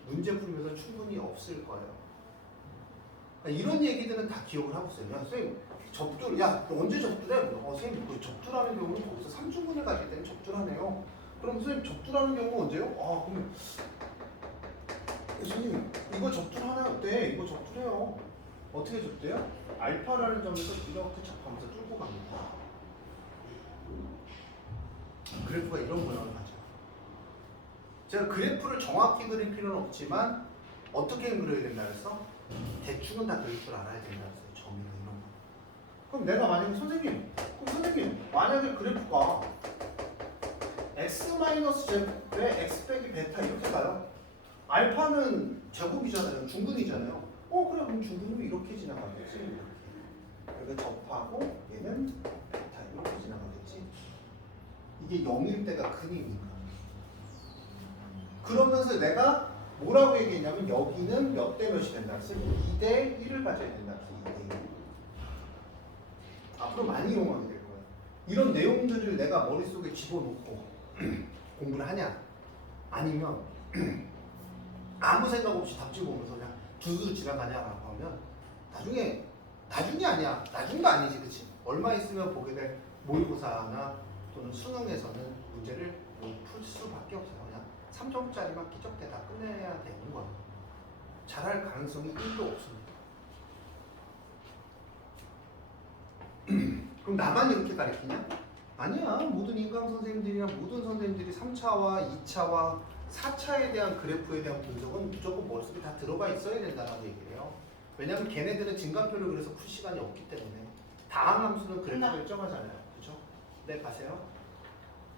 문제 풀면서 충분히 없을 거예요. 이런 얘기들은 다 기억을 하고 있어요. 야, 선생님, 접두를, 야, 너 언제 접두래? 선생님, 그 접두라는 경우는 거기서 3중근을 가질 때는 접두라네요. 그럼 선생님, 접두라는 경우 언제요? 그러면 선생님, 이거 접두하나요? 네, 이거 접두래요. 어떻게 접두해요? 알파라는 점에서 이렇게 접하면서 뚫고 갑니다. 그래프가 이런 모양을 가져. 제가 그래프를 정확히 그릴 필요는 없지만 어떻게 그려야 된다 그랬어? 대충은 다 그릴 줄 알아야 된다 그랬어요. 점이나 이런 거. 그럼 내가 만약에 선생님 만약에 그래프가 x-제곱에 x 빼기 베타 이렇게 가요. 알파는 제곱이잖아요. 중근이잖아요. 그래, 그럼 중근은 이렇게 지나가겠지. 여기 접하고 얘는 베타 이렇게 지나가겠지. 이게 0일 때가 근이니까. 그러면서 내가 뭐라고 얘기했냐면 여기는 몇 대 몇이 된다 그랬어요? 2대 1을 가져야 된다 그랬어요. 2대 1. 앞으로 많이 이용하게 될 거예요. 이런 내용들을 내가 머릿속에 집어넣고 공부를 하냐? 아니면 아무 생각 없이 답지 보면서 그냥 두두 지나가냐라고 하면 나중에 아니야. 나중도 아니지, 그치? 얼마 있으면 보게 될 모의고사나 또는 수능에서는 문제를 풀 수밖에 없어요. 그냥 3점짜리만 끼적대다 끝내야 되는 거예요. 잘할 가능성이 1도 없습니다. 그럼 나만 이렇게 가르치냐? 아니야. 모든 인강 선생님들이나 모든 선생님들이 3차와 2차와 4차에 대한 그래프에 대한 분석은 무조건 머릿속에 다 들어가 있어야 된다고 얘기를 해요. 왜냐하면 걔네들은 증가표를 그래서 풀 시간이 없기 때문에. 다항함수는 그래프가 일정하잖아요. 그죠? 네, 가세요.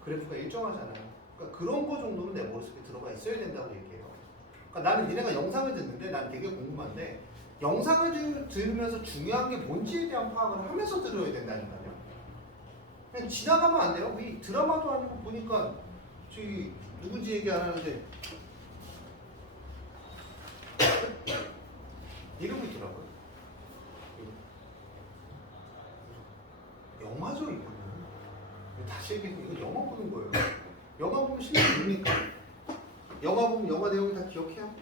그래프가 일정하잖아요. 그러니까 그런 거 정도는 내 머릿속에 들어가 있어야 된다고 얘기해요. 그러니까 나는 니네가 영상을 듣는데 난 되게 궁금한데 영상을 들으면서 중요한 게 뭔지에 대한 파악을 하면서 들어야 된다니까요. 그냥 지나가면 안 돼요. 이 드라마도 아니고 보니까 저기 누군지 얘기 안 하는데 이러고 있더라고요. 영화죠 이거는. 다시 얘기해 이거 영화 보는 거예요. 영화 보면 실력이 뭡니까? 영화 보면 영화 내용이 다 기억해요.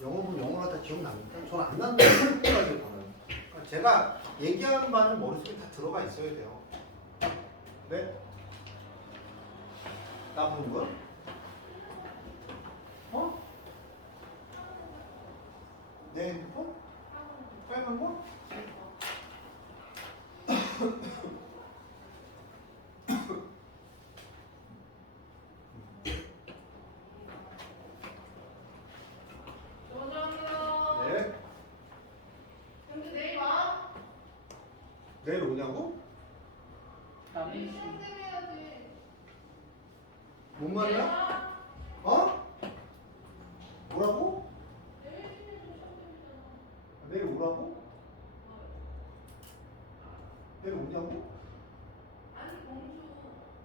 영화 보면 영화가 다 기억납니까? 저는 안 나는데 끝까지 봐요. 그러니까 제가 얘기하는 바는 머릿속에 다 들어가 있어야 돼요. 네? 나 보는 거야? 어? 내 핸드폰? 빨간 거? 저녁이요. 네. 근데 내일 와. 내일 오냐고? 내일 남이시 실습해야지. 뭔 내일 말이야? 와. 어? 뭐라고? 내일 실습 시험이잖아. 내일 오라고? 내일 오냐고? 아니 공주.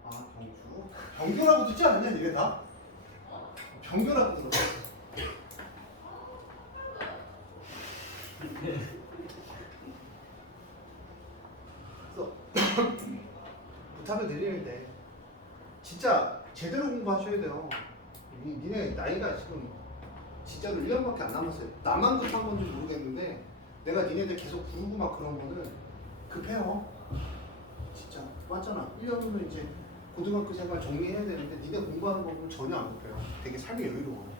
아 경주? 경주라고 듣지 않았냐 니네 다? 경주라고 들어. 그래서 부탁을 드리는데 진짜 제대로 공부하셔야 돼요. 니네 나이가 지금 진짜로 1년밖에 안 남았어요. 나만 급한 건지 모르겠는데 내가 니네들 계속 부르고 막 그런 거는 급해요. 진짜 맞잖아. 1년 후면 이제 고등학교 생활 정리해야 되는데 니네 공부하는 거 보면 전혀 안 급해요. 되게 삶이 여유로워요.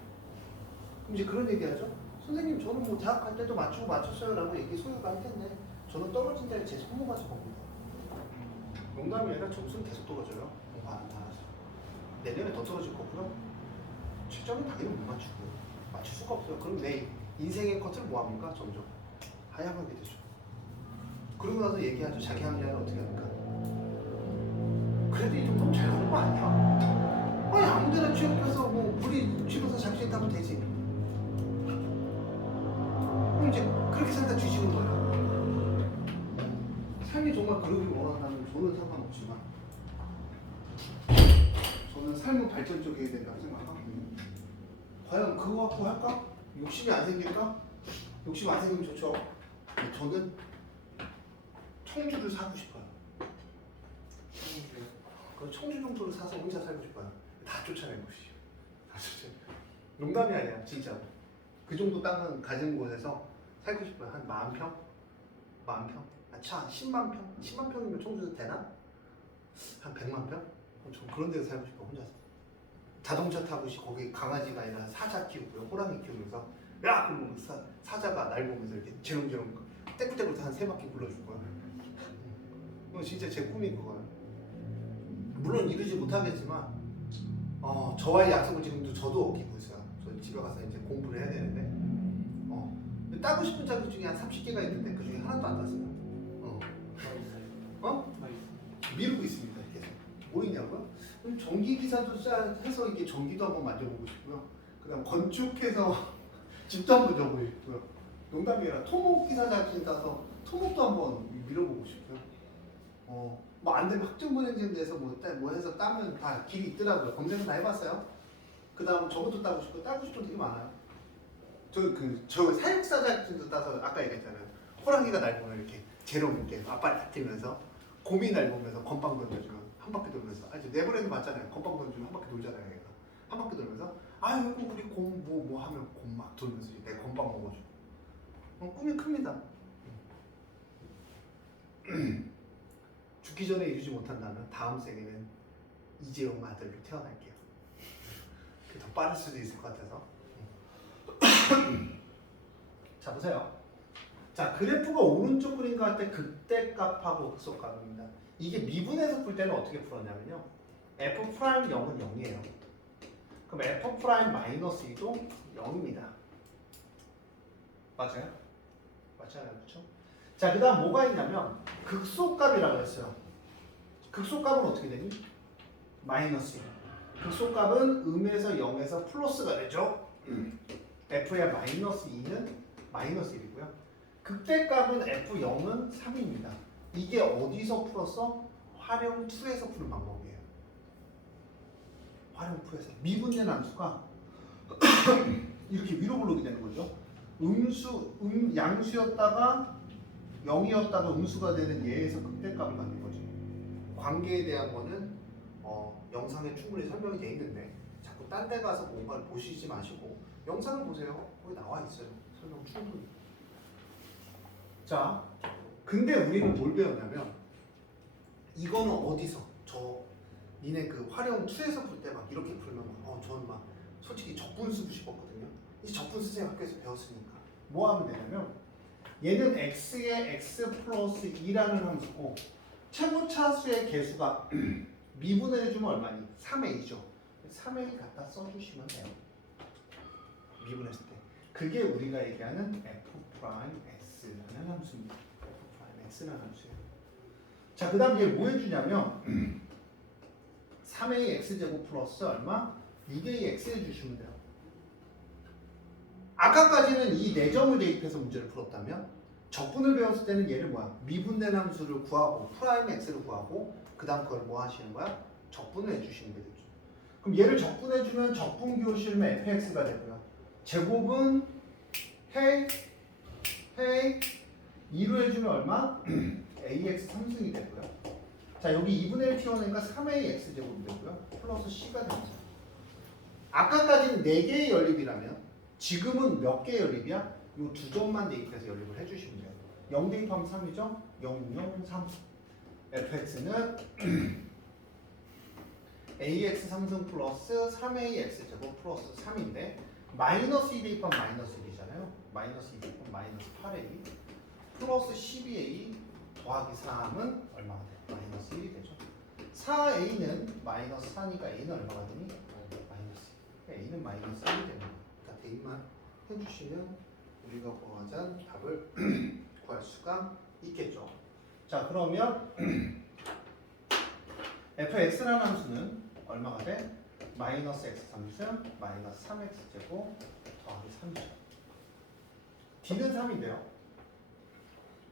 그럼 이제 그런 얘기 하죠. 선생님 저는 뭐 대학 갈 때도 맞추고 맞췄어요 라고 얘기 소유가 할 텐데 저는 떨어진 데를 제 손모 가지고 봅니다. 농담이 아니라 점수는 계속 떨어져요. 공부 안 하서. 내년에 더 떨어질 거고요. 최저는 당연히 못 맞추고 맞출 수가 없어요. 그럼 내 인생의 컷을 뭐 합니까? 점점 하향하게 되죠. 그러고 나서 얘기하죠. 자기 합리화는 어떻게 합니까? 그래도 이 정도면 잘 가는 거 아니야? 아니 아무데나 취업해서 뭐 우리 취업해서 자격증 따면 되지. 그럼 이제 그렇게 살다 뒤지는 거예요. 삶이 정말 그러길 원한다면 저는 상관없지만 저는 삶은 발전적이어야 된다고 생각하고 과연 그거 갖고 할까? 욕심이 안 생길까? 욕심 안 생기면 좋죠. 저는 청주를 사고 싶어요. 그 청주 정도를 사서 혼자 살고 싶어요. 다 쫓아내고 싶어요. 다 쫓아내. 농담이 아니야, 진짜로. 그 정도 땅은 가진 곳에서 살고 싶어요. 한 10,000평? 10,000평? 아, 차 10만 평? 10만 평이면 청주에서 되나? 한 100만 평? 좀 그런 데서 살고 싶어, 혼자서. 자동차 타고 거기 강아지가 아니라 사자 키우고요, 호랑이 키우면서 야! 그러면 사자가 날 보면서 이렇게 재롱재롱 떼굴떼굴 한 3바퀴 굴러줄 거야. 진짜 제 꿈이 그거예요. 물론 이루지 못하겠지만 저와의 약속을 지금도 저도 어기고 있어요. 저 집에 가서 이제 공부를 해야 되는데 따고 싶은 자격증이 한 30개가 있는데 그 중에 하나도 안 땄어요. 미루고 있습니다. 계속. 뭐 있냐고요? 그럼 전기기사도 해서 이게 전기도 한번 만져보고 싶고요. 그 다음 건축해서 집도 한번 져보고 싶고요. 농담이 아니라 토목기사 자격증 따서 토목도 한번 밀어보고 싶고요. 뭐 안 되면 학점은행제 돼서 뭐 해서 따면 다 길이 있더라고요. 검색은 다 해봤어요. 그 다음 저것도 따고 싶고 따고 싶은 거 되게 많아요. 저 사육사 자격증도 따서 아까 얘기했잖아요. 호랑이가 날 보면 이렇게 재롱 이렇게 앞발 딱 뛰면서 곰이 날 보면서 건빵 던져주면 한 바퀴 돌면서 네버랜드 봤잖아요. 건빵 던지면 한 바퀴 돌잖아요. 얘가. 한 바퀴 돌면서 아이고 우리 곰 뭐 하면 곰 막 돌면서 내 건빵 먹어주고 꿈이 큽니다. 죽기 전에 이루지 못한다면 다음 생에는 이재용 아들로 태어날게요. 그게 더 빠를 수도 있을 것 같아서. 자 보세요. 자 그래프가 오른쪽 그림과 할 때 극대값하고 극소값입니다. 이게 미분해서 풀 때는 어떻게 풀었냐면요. f 프라임 0은 0이에요. 그럼 f 프라임 마이너스 2도 0입니다. 맞아요? 맞잖아요, 그렇죠? 자 그다음 뭐가 있냐면 극소값이라고 했어요. 극소값은 어떻게 되니? 마이너스 1. 극소값은 음에서 0에서 플러스가 되죠. f의 마이너스 2는 마이너스 1이고요. 극대값은 f0은 3입니다. 이게 어디서 풀었어? 활용 2에서 푸는 방법이에요. 활용 2에서 미분된 함수가 이렇게 위로 불러오게 되는 거죠. 양수였다가 0이었다가 음수가 되는 예에서 극대값을 갖는 거죠. 관계에 대한 거는 영상에 충분히 설명이 돼 있는데 자꾸 딴 데 가서 뭔가를 보시지 마시고 영상을 보세요. 거기 나와 있어요. 설명 충분히. 자, 근데 우리는 뭘 배웠냐면 이거는 어디서 니네 그 활용 2에서 풀 때 막 이렇게 풀면 저는 막 솔직히 적분수 쓰고 싶었거든요. 이 적분수 선생님 학교에서 배웠으니까 뭐 하면 되냐면 얘는 x에 x 플러스 2라는 함수고 최고차수의 개수가 미분해주면 얼마니? 3a죠. 3a 갖다 써주시면 돼요. 미분했을 때. 그게 우리가 얘기하는 f'x라는 함수입니다. f'x라는 함수예요. 자, 그 다음 얘 뭐 해주냐면 3a x제곱 플러스 얼마? 6a x 해주시면 돼요. 아까까지는 이 4점을 대입해서 문제를 풀었다면 적분을 배웠을 때는 얘를 뭐야? 미분된 함수를 구하고 프라임 x를 구하고 그 다음 그걸 뭐 하시는 거야? 적분을 해주시는 게 되죠. 그럼 얘를 적분해주면 적분 교실면 fx가 되고요. 제곱은 헤이 2로 해주면 얼마? ax 3승이 되고요. 자, 여기 2분의 1 튀어내니까 3ax 제곱이 되고요. 플러스 c가 됩니다. 아까까지는 4개의 연립이라면 지금은 몇 개의 연립이야? 요 2점만 대입해서 연립을 해주시면 돼요. 0 대입하면 3이죠? 0, 0, 3. fx는 ax 3승 플러스 3ax 제곱 플러스 3인데 마이너스 2 대입하면 마이너스 1이잖아요. 마이너스 2 대입하면 마이너스 8a 플러스 12a 더하기 3은 얼마가 돼요? 마이너스 1이 되죠. 4a는 마이너스 4니까 a는 얼마가 되니? 마이너스 1. a는 마이너스 1이 되는 거예요. 그러니까 대입만 해주시면 우리가 구하자는 답을 구할 수가 있겠죠. 자, 그러면 fx라는 함수는 얼마가 돼? 마이너스 x 3승 마이너스 3x 제곱 더하기 3이죠. d는 3인데요.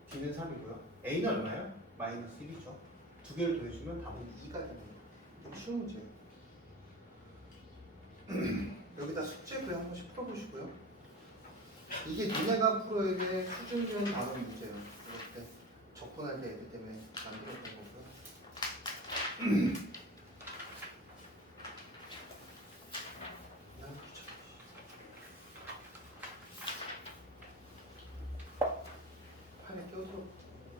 d는 3이고요. a는 얼마예요? 마이너스 1이죠. 두 개를 더해주면 답은 2가 됩니다. 좀 쉬운 문제예요. 여기다 숙제부에 한 번씩 풀어보시고요. 이게 니네가 풀어야 될 수준형 다른 문제예요. 이렇게 접근할 때 애들 때문에 만들었던 거고요. 판에 껴서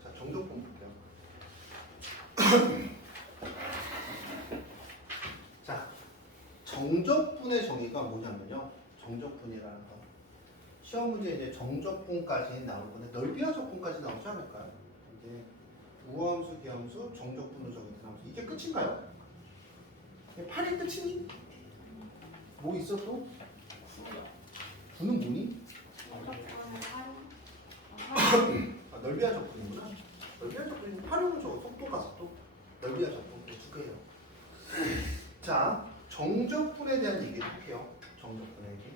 자, 정적분 볼게요. 자, 정적분의 정의가 뭐냐면요. 정적분이라는 거. 시험 문제 이제 정적분까지 나올 건데 넓이와 적분까지 나오지 않을까요? 이제 우함수, 기함수, 정적분을 적용한 함수 이게 끝인가요? 8이 끝이니? 뭐 있어 또? 9는 뭐니? 아, 넓이와 적분이구나. 넓이와 적분이 활용을 적어 속도가 속도. 넓이와 적분 두 개예요. 자, 정적분에 대한 얘기를 할게요. 정적분의 얘기.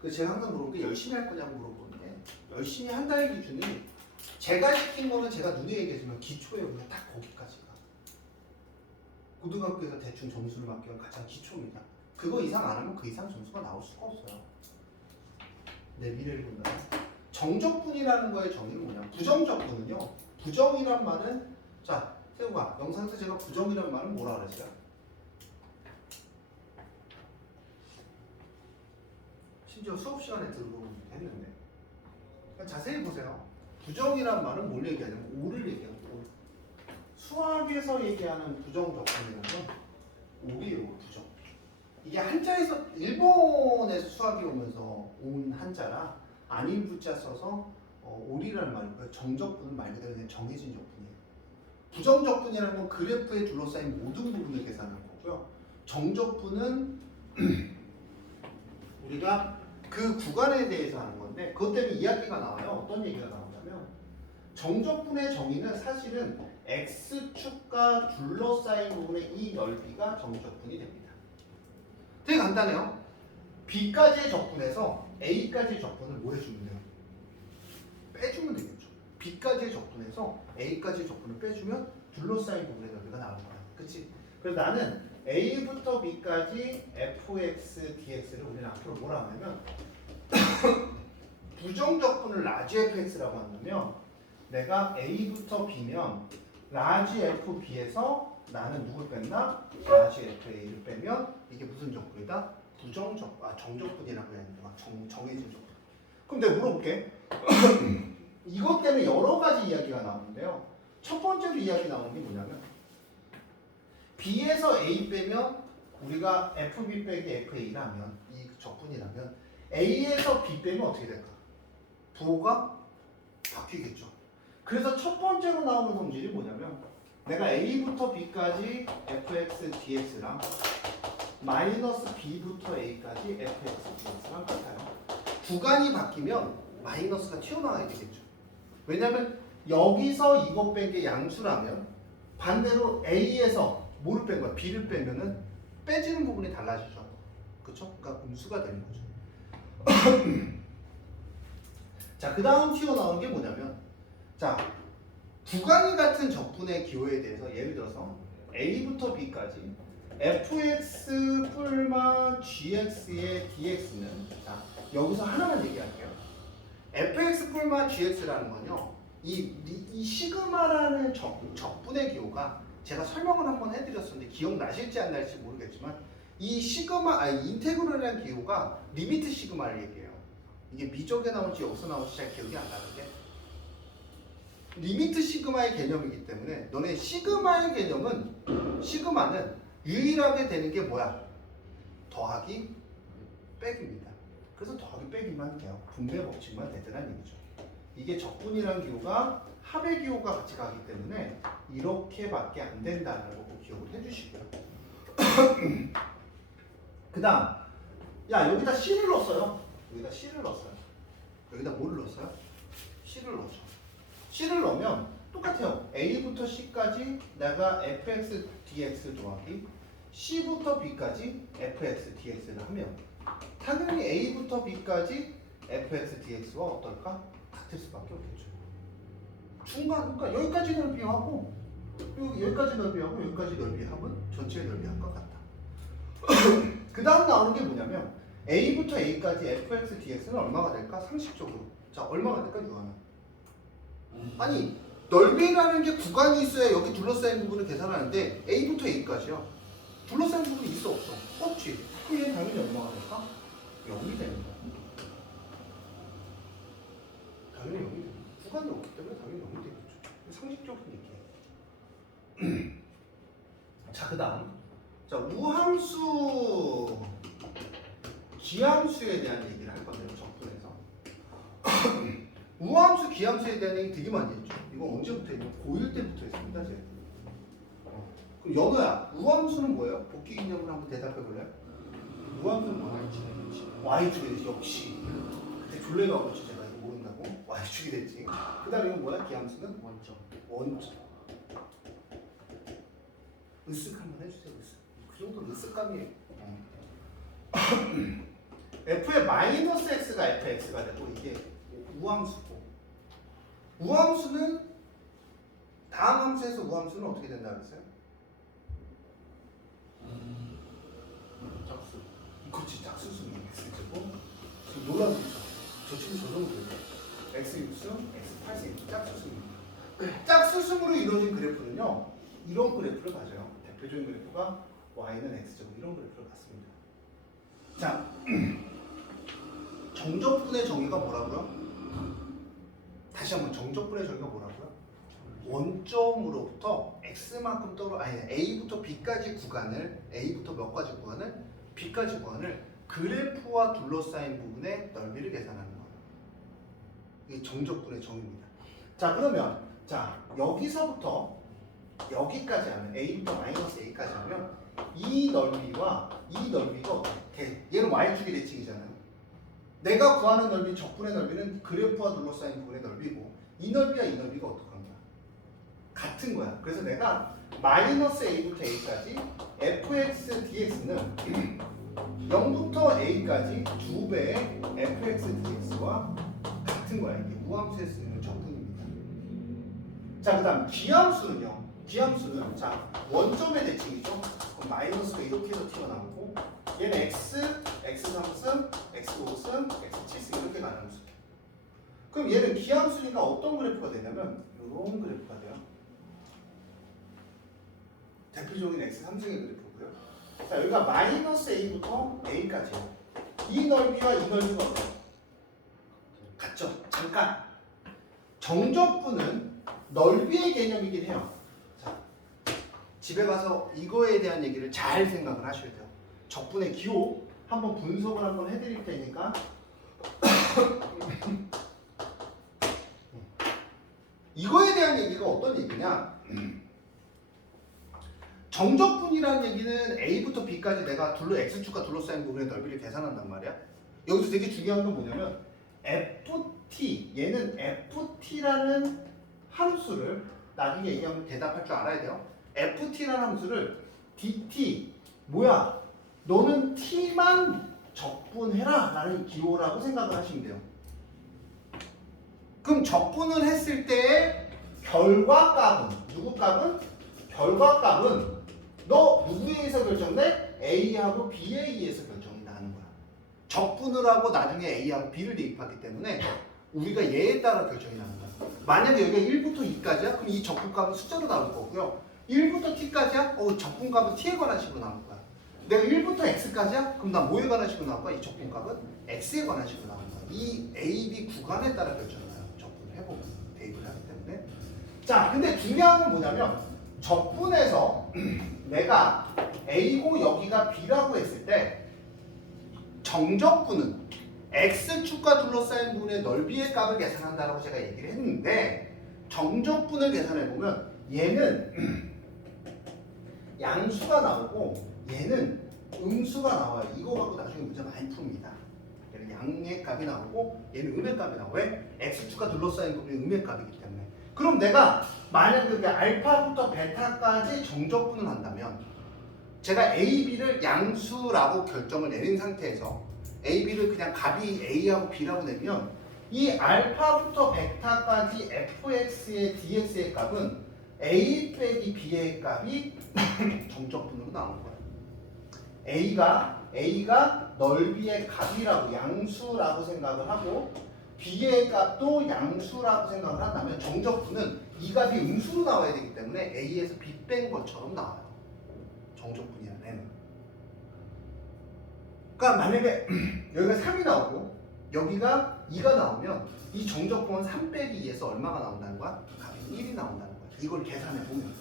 그 제가 항상 물어본 게 열심히 할 거냐고 물어보는데 열심히 한다의 기준이 제가 시킨 거는 제가 눈에 얘기했지만 기초예요. 그냥 딱 거기까지가. 고등학교에서 대충 점수를 맞기는 가장 기초입니다. 그거 이상 안 하면 그 이상 점수가 나올 수가 없어요. 내 미래를 본다면. 정적분이라는 거의 정의는 뭐냐? 부정적분은요. 부정이란 말은 자, 세우가 영상에서 제가 부정이라는 말은 뭐라 그랬어요? 심지어 수업 시간에 들어보고 했는데 그러니까 자세히 보세요. 부정이란 말은 뭘 얘기하냐면 오를 얘기하는 오. 수학에서 얘기하는 부정적분이라는 건 오이에요. 부정. 이게 한자에서 일본에서 수학이 오면서 온 한자라 아닌 부자 써서 오리라는 말이고요. 정적분은 말 그대로 그냥 정해진 적분이에요. 부정적분이라는 건 그래프에 둘러싸인 모든 부분을 계산하는 거고요. 정적분은 우리가 그 구간에 대해서 하는 건데 그것 때문에 이야기가 나와요. 어떤 얘기가 나오냐면 정적분의 정의는 사실은 x축과 둘러싸인 부분의 이 넓이가 정적분이 됩니다. 되게 간단해요. b까지의 적분에서 a까지의 적분을 뭐 해주면 돼요? 빼주면 되겠죠. B까지의 적분에서 A까지의 적분을 빼주면 둘러싸인 부분의 넓이가 나오는 거야. 그치? 그래서 나는 A부터 B까지 fx, dx를 우리는 앞으로 뭐라 하냐면 부정적분을 라지 fx라고 한다면 내가 A부터 B면 라지 fb에서 나는 누굴 뺐나? 라지 fa를 빼면 이게 무슨 적분이다? 정적분이라고 해야 되는데 막 정해진 적분. 그럼 내가 물어볼게. 이것 때문에 여러 가지 이야기가 나오는데요. 첫 번째로 이야기 나오는 게 뭐냐면 B에서 A 빼면 우리가 FB 빼기 FA라면 이 적분이라면 A에서 B 빼면 어떻게 될까? 부호가 바뀌겠죠. 그래서 첫 번째로 나오는 성질이 뭐냐면 내가 A부터 B까지 fx dx랑 마이너스 B부터 A까지 fx dx랑 같아요. 구간이 바뀌면 마이너스가 튀어나와야 되겠죠. 왜냐면 여기서 이거 뺀 게 양수라면 반대로 A에서 뭐를 뺀 거야? B를 빼면은 빼지는 부분이 달라지죠. 그쵸? 그러니까 음수가 되는 거죠. 자, 그 다음 튀어나오는 게 뭐냐면 자, 구간이 같은 적분의 기호에 대해서 예를 들어서 A부터 B까지 fx 뿔마 gx의 dx는 자, 여기서 하나만 얘기할게요. fx 뿔마 gx라는 건요. 이 시그마라는 적분의 기호가 제가 설명을 한번 해드렸었는데 기억나실지 안 나실지 모르겠지만 이 시그마, 인테그럴이라는 기호가 리미트 시그마를 얘기해요. 이게 미적에 나올지 여기서 나올지 잘 기억이 안 나는데 리미트 시그마의 개념이기 때문에 너네 시그마의 개념은 시그마는 유일하게 되는 게 뭐야? 더하기 빼기입니다. 그래서 더하기 빼기만 돼요. 분배 법칙만 되더란 얘기죠. 이게 적분이라는 기호가 합의 기호가 같이 가기 때문에 이렇게밖에 안 된다는 거 꼭 기억을 해주시고요. 그 다음 야 여기다 C를 넣었어요. 여기다 C를 넣었어요. 여기다 뭐를 넣었어요? C를 넣었죠. C를 넣으면 똑같아요. A부터 C까지 내가 fx dx 더하기 C부터 B까지 fx dx를 하면 당연히 A부터 B까지 fx dx와 어떨까? 같을 수밖에 없겠죠. 중간, 그러니까 여기까지 넓이하고 여기까지 넓이하고 여기까지 넓이하면 전체의 넓이한 것 같다. 그 다음 나오는 게 뭐냐면 A부터 A까지 fx dx는 얼마가 될까? 상식적으로. 자, 얼마가 될까? 유한은. 아니, 넓이라는 게 구간이 있어야 여기 둘러싸인 부분을 계산하는데 A부터 A까지요. 둘러싸인 부분이 있어 없어? 없지. 그럼 얘는 당연히 얼마가 될까? 0이 되는 거야. 당연히 0이 되는 거야. 구간이 없기 때문에 당연히 0이 되겠죠. 상식적인 얘기예요. 자, 그 다음. 자, 우함수, 기함수에 대한 얘기를 할 건데요. 적분에서. 우함수, 기함수에 대한 얘기 되게 많이 했죠. 이거 언제부터 했냐? 고1 때부터 했습니다. 제가. 그럼 연우야, 우함수는 뭐예요? 복귀 기념을 한번 대답해 볼래요? 우함수는 뭐야? Y축이 됐지. 역시. 그때 졸래가 그렇지. 제가 이거 모른다고. Y축이 됐지. 그 다음에 이건 뭐야? 기함수는? 원점. 으쓱 한번 해주세요. 으쓱. 그 정도는 으쓱감이에요. f의 마이너스 x가 fx가 되고 이게 우함수고 우함수는 다음 함수에서 우함수는 어떻게 된다 그랬어요? 짝수. 그렇지, 짝수수는 x제곱 지금 놀라고 있죠. 저 친구 저 정도 돼요. x6승, x8승 짝수수입니다. 짝수승으로 이루어진 그래프는요 이런 그래프를 가져요. 대표적인 그래프가 y는 x제곱 이런 그래프를 갖습니다. 자, 정적분의 정의가 뭐라고요? 다시 한번 정적분의 정의가 뭐라고요? 원점으로부터 x만큼 떨어 a부터 b까지 구간을 a부터 몇 가지 구간을 b까지 구간을 그래프와 둘러싸인 부분의 넓이를 계산하는 거예요. 이게 정적분의 정의입니다. 자, 그러면 자 여기서부터 여기까지 하면 a부터 마이너스 a까지 하면 이 넓이와 이 넓이가 어떻게 얘는 y축의 대칭이잖아요. 내가 구하는 넓이, 적분의 넓이는 그래프와 둘러싸인 부분의 넓이고 이 넓이와 이 넓이가 어떡한 거야? 같은 거야. 그래서 내가 마이너스 a부터 a까지 fx dx는 0부터 a까지 2배의 fx dx와 같은 거야. 이게 우함수에 쓰이는 적분입니다. 자, 그 다음 기함수는요. 기함수는 자 원점의 대칭이죠. 그럼 마이너스가 이렇게 해서 튀어나오고 얘는 x, x3승, x5승, x7승 이렇게 가는 수. 그럼 얘는 기함수니까 어떤 그래프가 되냐면 이런 그래프가 돼요. 대표적인 x3승의 그래프고요. 자, 여기가 마이너스 a부터 a까지요. 이 넓이와 이 넓이가 어때요? 같죠? 잠깐 정적분은 넓이의 개념이긴 해요. 자, 집에 가서 이거에 대한 얘기를 잘 생각을 하셔야 돼요. 적분의 기호 한번 분석을 한번 해드릴 테니까 이거에 대한 얘기가 어떤 얘기냐? 정적분이라는 얘기는 A부터 B까지 내가 X축과 둘러싸인 부분의 넓이를 계산한단 말이야. 여기서 되게 중요한 건 뭐냐면 FT, 얘는 FT라는 함수를 나중에 얘기하면 대답할 줄 알아야 돼요. FT라는 함수를 DT, 뭐야? 너는 T만 적분해라 라는 기호라고 생각을 하시면 돼요. 그럼 적분을 했을 때의 결과값은, 누구 값은? 결과값은 너 누구에 의해서 결정돼? A하고 B에 의해서 결정이 나는 거야. 적분을 하고 나중에 A하고 B를 대입하기 때문에 우리가 얘에 따라 결정이 나는 거야. 만약에 여기가 1부터 2까지야? 그럼 이 적분값은 숫자로 나올 거고요. 1부터 T까지야? 적분값은 T에 관한 식으로 나올 거야. 내가 1부터 X까지야? 그럼 나 뭐에 관한 식으로 나올 거야? 이 적분값은 X에 관한 식으로 나올 거야. 이 A, B 구간에 따라 결정이 나요. 적분을 해보고 대입을 하기 때문에. 자, 근데 중요한 건 뭐냐면 적분에서 내가 A고 여기가 B라고 했을 때 정적분은 X축과 둘러싸인 부분의 넓이의 값을 계산한다라고 제가 얘기를 했는데 정적분을 계산해보면 얘는 양수가 나오고 얘는 음수가 나와요. 이거 갖고 나중에 문제 많이 풉니다. 얘는 양의 값이 나오고 얘는 음의 값이 나와요. 왜? X축과 둘러싸인 부분이 음의 값이기 때문에. 그럼 내가 만약 그게 알파부터 베타까지 정적분을 한다면 제가 A, B를 양수라고 결정을 내린 상태에서 A, B를 그냥 값이 A하고 B라고 내면 이 알파부터 베타까지 fx의 dx의 값은 A 빼기 B의 값이 정적분으로 나오는 거예요. A가 넓이의 값이라고 양수라고 생각을 하고 B의 값도 양수라고 생각을 한다면 정적분은 이 값이 음수로 나와야 되기 때문에 A에서 B 뺀 것처럼 나와요. 정적분이라는 애는. 그러니까 만약에 여기가 3이 나오고 여기가 2가 나오면 이 정적분은 3 빼기 2에서 얼마가 나온다는 거야? 값이 1이 나온다는 거야. 이걸 계산해 보면.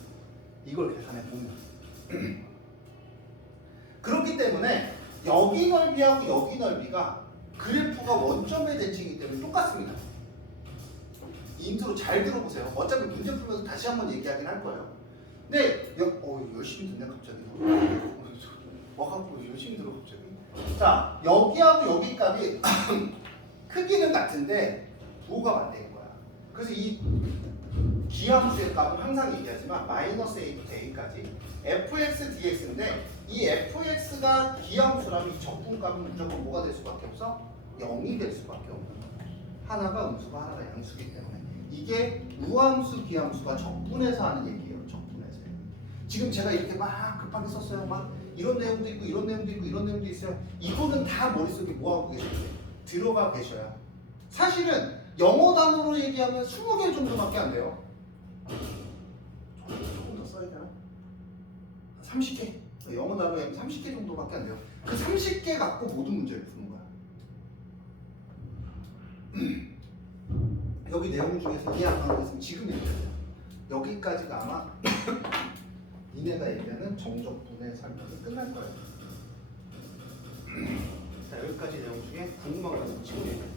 그렇기 때문에 여기 넓이하고 여기 넓이가 그래프가 원점의 대칭이기 때문에 똑같습니다. 이 인트로 잘 들어보세요. 어차피 문제 풀면서 다시 한번 얘기하긴 할 거예요. 근데 열심히 듣네 갑자기. 와갖고 열심히 들어 갑자기. 자, 여기하고 여기 값이 크기는 같은데 부호가 반대인 거야. 그래서 이 기함수의 값은 항상 얘기하지만 마이너스 a부터 a까지 fx dx인데 이 fx가 기함수라면 이 적분값은 무조건 뭐가 될 수밖에 없어? 0이 될 수밖에 없는 거야. 하나가 음수고 하나가 양수기 때문에 이게 우함수 기함수가 적분해서 하는 얘기예요. 적분해서. 지금 제가 이렇게 막 급하게 썼어요. 막 이런 내용도 있고 이런 내용도 있고 이런 내용도 있어요. 이거는 다 머릿속에 뭐하고 계셔야 돼요? 들어가 계셔야. 사실은 영어 단어로 얘기하면 20개 정도밖에 안 돼요. 조금 더 써야 되나? 30개. 영어 단어에 30개 정도밖에 안 돼요. 그 30개 갖고 모든 문제를 푸는 거야. 여기 내용 중에서 이해 안 가는 거 있으면 지금 얘기해요. 여기까지가 아마 니네가 얘기하는 정적분의 설명이 끝날 거예요. 자, 여기까지 내용 중에 궁금한 거 있으면 지금 얘기해요.